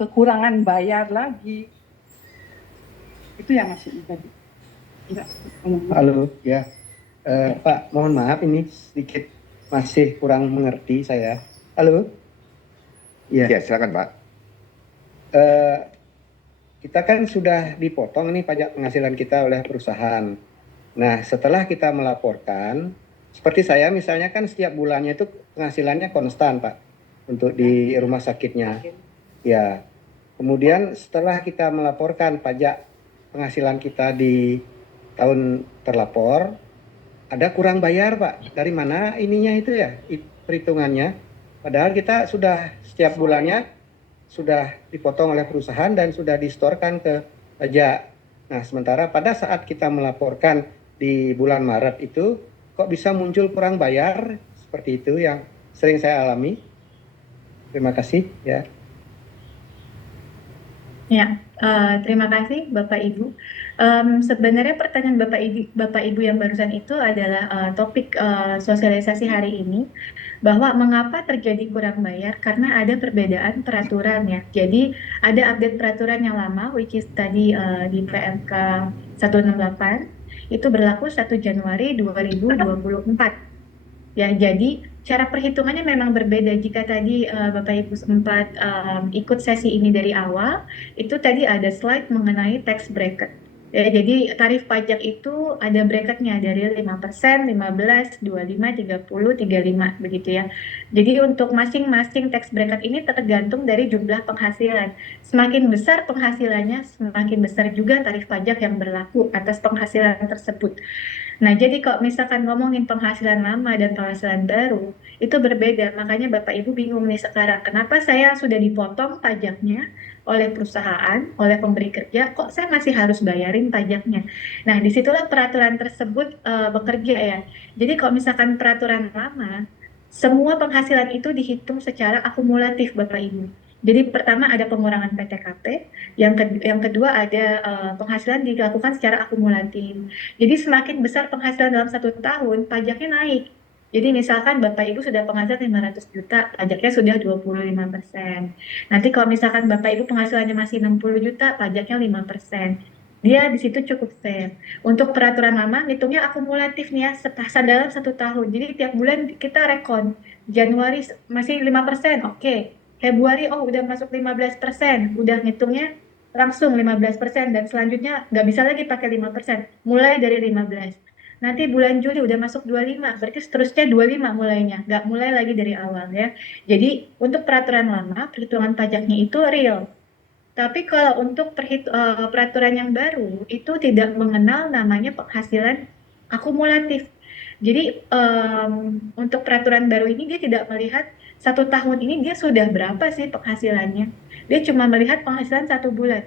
kekurangan bayar lagi? Itu yang masih tadi. Halo, ya. Pak, mohon maaf ini sedikit masih kurang mengerti saya. Halo? Ya, silakan Pak. Kita kan sudah dipotong nih pajak penghasilan kita oleh perusahaan. Nah, setelah kita melaporkan, seperti saya misalnya kan setiap bulannya itu penghasilannya konstan, Pak, untuk di rumah sakitnya. Ya, kemudian setelah kita melaporkan pajak penghasilan kita di tahun terlapor, ada kurang bayar, Pak. Dari mana ininya itu ya, perhitungannya? Padahal kita sudah setiap bulannya sudah dipotong oleh perusahaan dan sudah distorkan ke pajak. Nah, sementara pada saat kita melaporkan di bulan Maret itu, kok bisa muncul kurang bayar seperti itu yang sering saya alami. Terima kasih ya. Ya, terima kasih Bapak Ibu. Sebenarnya pertanyaan Bapak Ibu yang barusan itu adalah topik sosialisasi hari ini, bahwa mengapa terjadi kurang bayar karena ada perbedaan peraturan ya. Jadi ada update peraturan yang lama, which is tadi di PMK 168 itu berlaku 1 Januari 2024. Ya, jadi cara perhitungannya memang berbeda. Jika tadi Bapak Ibu sempat ikut sesi ini dari awal, itu tadi ada slide mengenai tax bracket. Ya, jadi tarif pajak itu ada bracketnya dari 5%, 15, 25, 30, 35 begitu ya. Jadi untuk masing-masing tax bracket ini tergantung dari jumlah penghasilan. Semakin besar penghasilannya, semakin besar juga tarif pajak yang berlaku atas penghasilan tersebut. Nah, jadi kalau misalkan ngomongin penghasilan lama dan penghasilan baru, itu berbeda. Makanya Bapak Ibu bingung nih sekarang, kenapa saya sudah dipotong pajaknya oleh perusahaan, oleh pemberi kerja, kok saya masih harus bayarin pajaknya. Nah, disitulah peraturan tersebut bekerja ya. Jadi kalau misalkan peraturan lama, semua penghasilan itu dihitung secara akumulatif Bapak Ibu. Jadi pertama ada pengurangan PTKP, yang kedua ada penghasilan dilakukan secara akumulatif. Jadi semakin besar penghasilan dalam 1 tahun, pajaknya naik. Jadi misalkan Bapak Ibu sudah penghasilan 500 juta, pajaknya sudah 25%. Nanti kalau misalkan Bapak Ibu penghasilannya masih 60 juta, pajaknya 5%. Dia di situ cukup fair. Untuk peraturan lama, hitungnya akumulatif nih ya, dalam 1 tahun. Jadi tiap bulan kita rekon. Januari masih 5%, oke. Februari, oh udah masuk 15%, udah ngitungnya langsung 15% dan selanjutnya nggak bisa lagi pakai 5%, mulai dari 15. Nanti bulan Juli udah masuk 25, berarti seterusnya 25 mulainya, nggak mulai lagi dari awal ya. Jadi untuk peraturan lama, perhitungan pajaknya itu real. Tapi kalau untuk peraturan yang baru, itu tidak mengenal namanya penghasilan akumulatif. Jadi untuk peraturan baru ini dia tidak melihat 1 tahun ini dia sudah berapa sih penghasilannya. Dia cuma melihat penghasilan 1 bulan.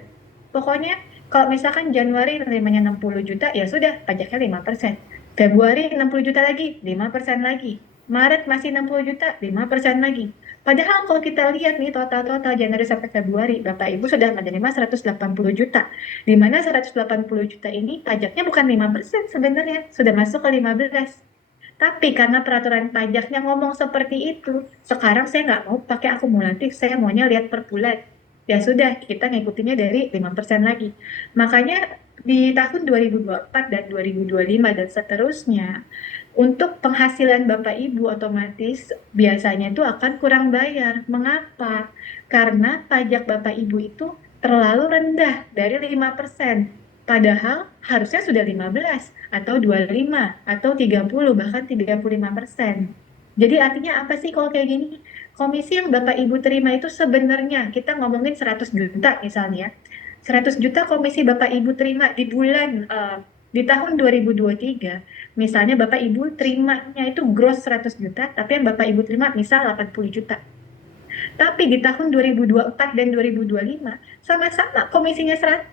Pokoknya kalau misalkan Januari nerimanya 60 juta, ya sudah pajaknya 5%. Februari 60 juta lagi, 5% lagi. Maret masih 60 juta, 5% lagi. Padahal kalau kita lihat nih total-total Januari sampai Februari, Bapak Ibu sudah menerima 180 juta. Di mana 180 juta ini pajaknya bukan 5% sebenarnya, sudah masuk ke 15. Tapi karena peraturan pajaknya ngomong seperti itu, sekarang saya nggak mau pakai akumulatif, saya maunya lihat per bulan. Ya sudah, kita ngikutinnya dari 5% lagi. Makanya di tahun 2024 dan 2025 dan seterusnya, untuk penghasilan Bapak Ibu otomatis biasanya itu akan kurang bayar. Mengapa? Karena pajak Bapak Ibu itu terlalu rendah dari 5%. Padahal harusnya sudah 15 atau 25 atau 30 bahkan 35%. Jadi artinya apa sih kalau kayak gini? Komisi yang Bapak Ibu terima itu sebenarnya kita ngomongin 100 juta misalnya. 100 juta komisi Bapak Ibu terima di bulan di tahun 2023, misalnya Bapak Ibu terimanya itu gross 100 juta, tapi yang Bapak Ibu terima misal 80 juta. Tapi di tahun 2024 dan 2025 sama-sama komisinya 100,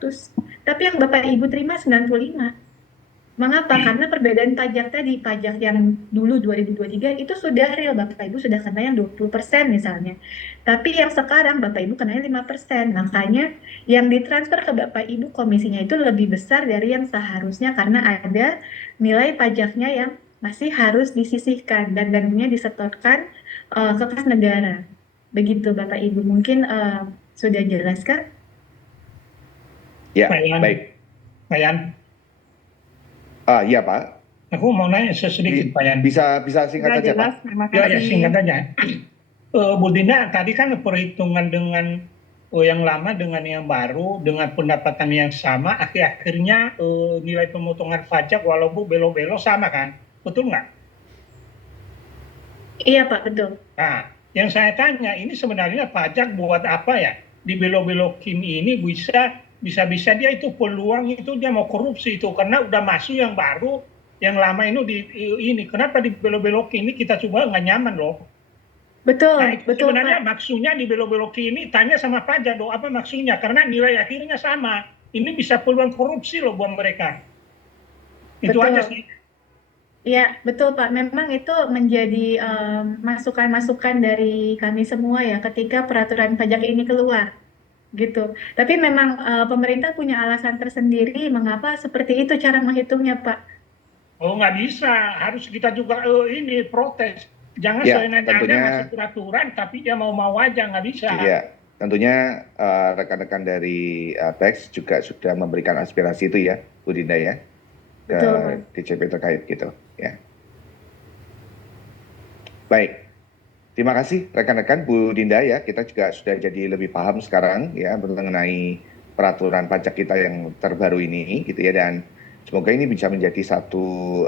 tapi yang Bapak Ibu terima 95. Mengapa? Karena perbedaan pajak tadi, pajak yang dulu 2023 itu sudah real, Bapak Ibu sudah kena yang 20% misalnya. Tapi yang sekarang Bapak Ibu kenanya 5%. Makanya yang ditransfer ke Bapak Ibu komisinya itu lebih besar dari yang seharusnya karena ada nilai pajaknya yang masih harus disisihkan dan dananya disetorkan ke kas negara. Begitu Bapak Ibu. Mungkin sudah jelas kan? Ya, Pak Yan, baik. Pak Yan, Iya Pak, aku mau nanya sedikit Pak Yan. bisa singkat Sudah saja Pak. jelas, terima Ya, kasih. singkat aja. Bu Dinda, tadi kan perhitungan dengan yang lama dengan yang baru, dengan pendapatan yang sama, akhir-akhirnya nilai pemotongan pajak walaupun belok-belok sama kan? Betul nggak? Iya Pak, betul. Nah, yang saya tanya, ini sebenarnya pajak buat apa ya? Dibelok-belokin ini bisa-bisa dia itu peluang itu dia mau korupsi itu karena udah masuk yang baru, yang lama ini kenapa dibelok-belokin ini kita coba nggak nyaman loh. Betul, Nah, itu betul sebenarnya Pak. maksudnya dibelok-belokin ini tanya sama pajak dong apa maksudnya karena nilai akhirnya sama. Ini bisa peluang korupsi loh buat mereka. Itu aja Betul. sih. Ya, betul Pak. Memang itu menjadi masukan-masukan dari kami semua ya ketika peraturan pajak ini keluar gitu. Tapi memang pemerintah punya alasan tersendiri mengapa seperti itu cara menghitungnya Pak. Oh nggak bisa, harus kita juga ini protes. Jangan Ya, seenaknya ngasih tentunya peraturan tapi dia mau aja nggak bisa. ya, tentunya rekan-rekan dari Tax juga sudah memberikan aspirasi itu ya, Bu Dinda ya, ke Betul Pak. DJP terkait gitu ya. Baik, terima kasih rekan-rekan Bu Dinda ya, kita juga sudah jadi lebih paham sekarang ya mengenai peraturan pajak kita yang terbaru ini gitu ya, dan semoga ini bisa menjadi satu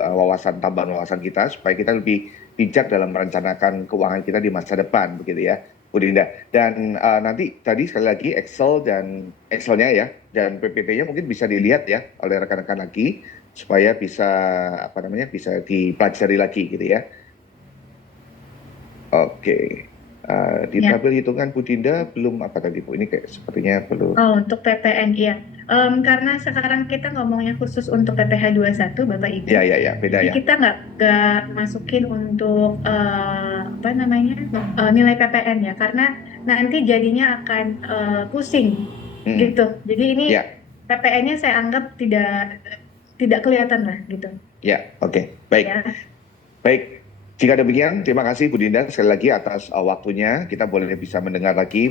tambahan wawasan kita supaya kita lebih bijak dalam merencanakan keuangan kita di masa depan begitu ya Bu Dinda. Dan nanti tadi sekali lagi Excelnya ya dan PPT-nya mungkin bisa dilihat ya oleh rekan-rekan lagi supaya bisa bisa dipelajari lagi gitu ya. Oke. Di Ya. tabel hitungan Bu Dinda belum apa tadi Bu? Ini kayak sepertinya belum. Oh, untuk PPN iya. Karena sekarang kita ngomongnya khusus untuk PPh 21 Bapak Ibu. Ya, beda Jadi ya. kita nggak masukin untuk nilai PPN ya, karena nanti jadinya akan pusing gitu. Jadi ini Ya, PPN-nya saya anggap tidak kelihatan lah gitu. ya, oke. Baik. Ya. Baik. Jika demikian, terima kasih Bu Dinda sekali lagi atas waktunya. Kita boleh bisa mendengar lagi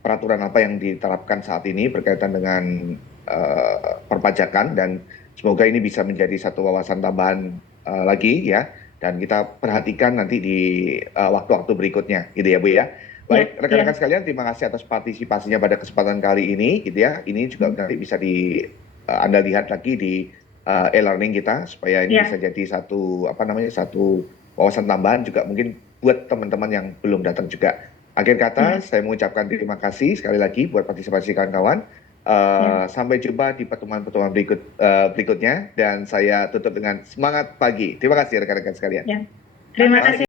peraturan apa yang diterapkan saat ini berkaitan dengan perpajakan, dan semoga ini bisa menjadi satu wawasan tambahan lagi ya, dan kita perhatikan nanti di waktu-waktu berikutnya gitu ya Bu ya. Baik, rekan-rekan sekalian, terima kasih atas partisipasinya pada kesempatan kali ini gitu ya. Ini juga nanti bisa Anda lihat lagi di e-learning kita supaya ini bisa jadi satu wawasan tambahan juga mungkin buat teman-teman yang belum datang juga. Akhir kata, saya mengucapkan terima kasih sekali lagi buat partisipasi kawan-kawan. Sampai jumpa di pertemuan-pertemuan berikutnya, dan saya tutup dengan semangat pagi. Terima kasih rekan-rekan sekalian. Terima kasih.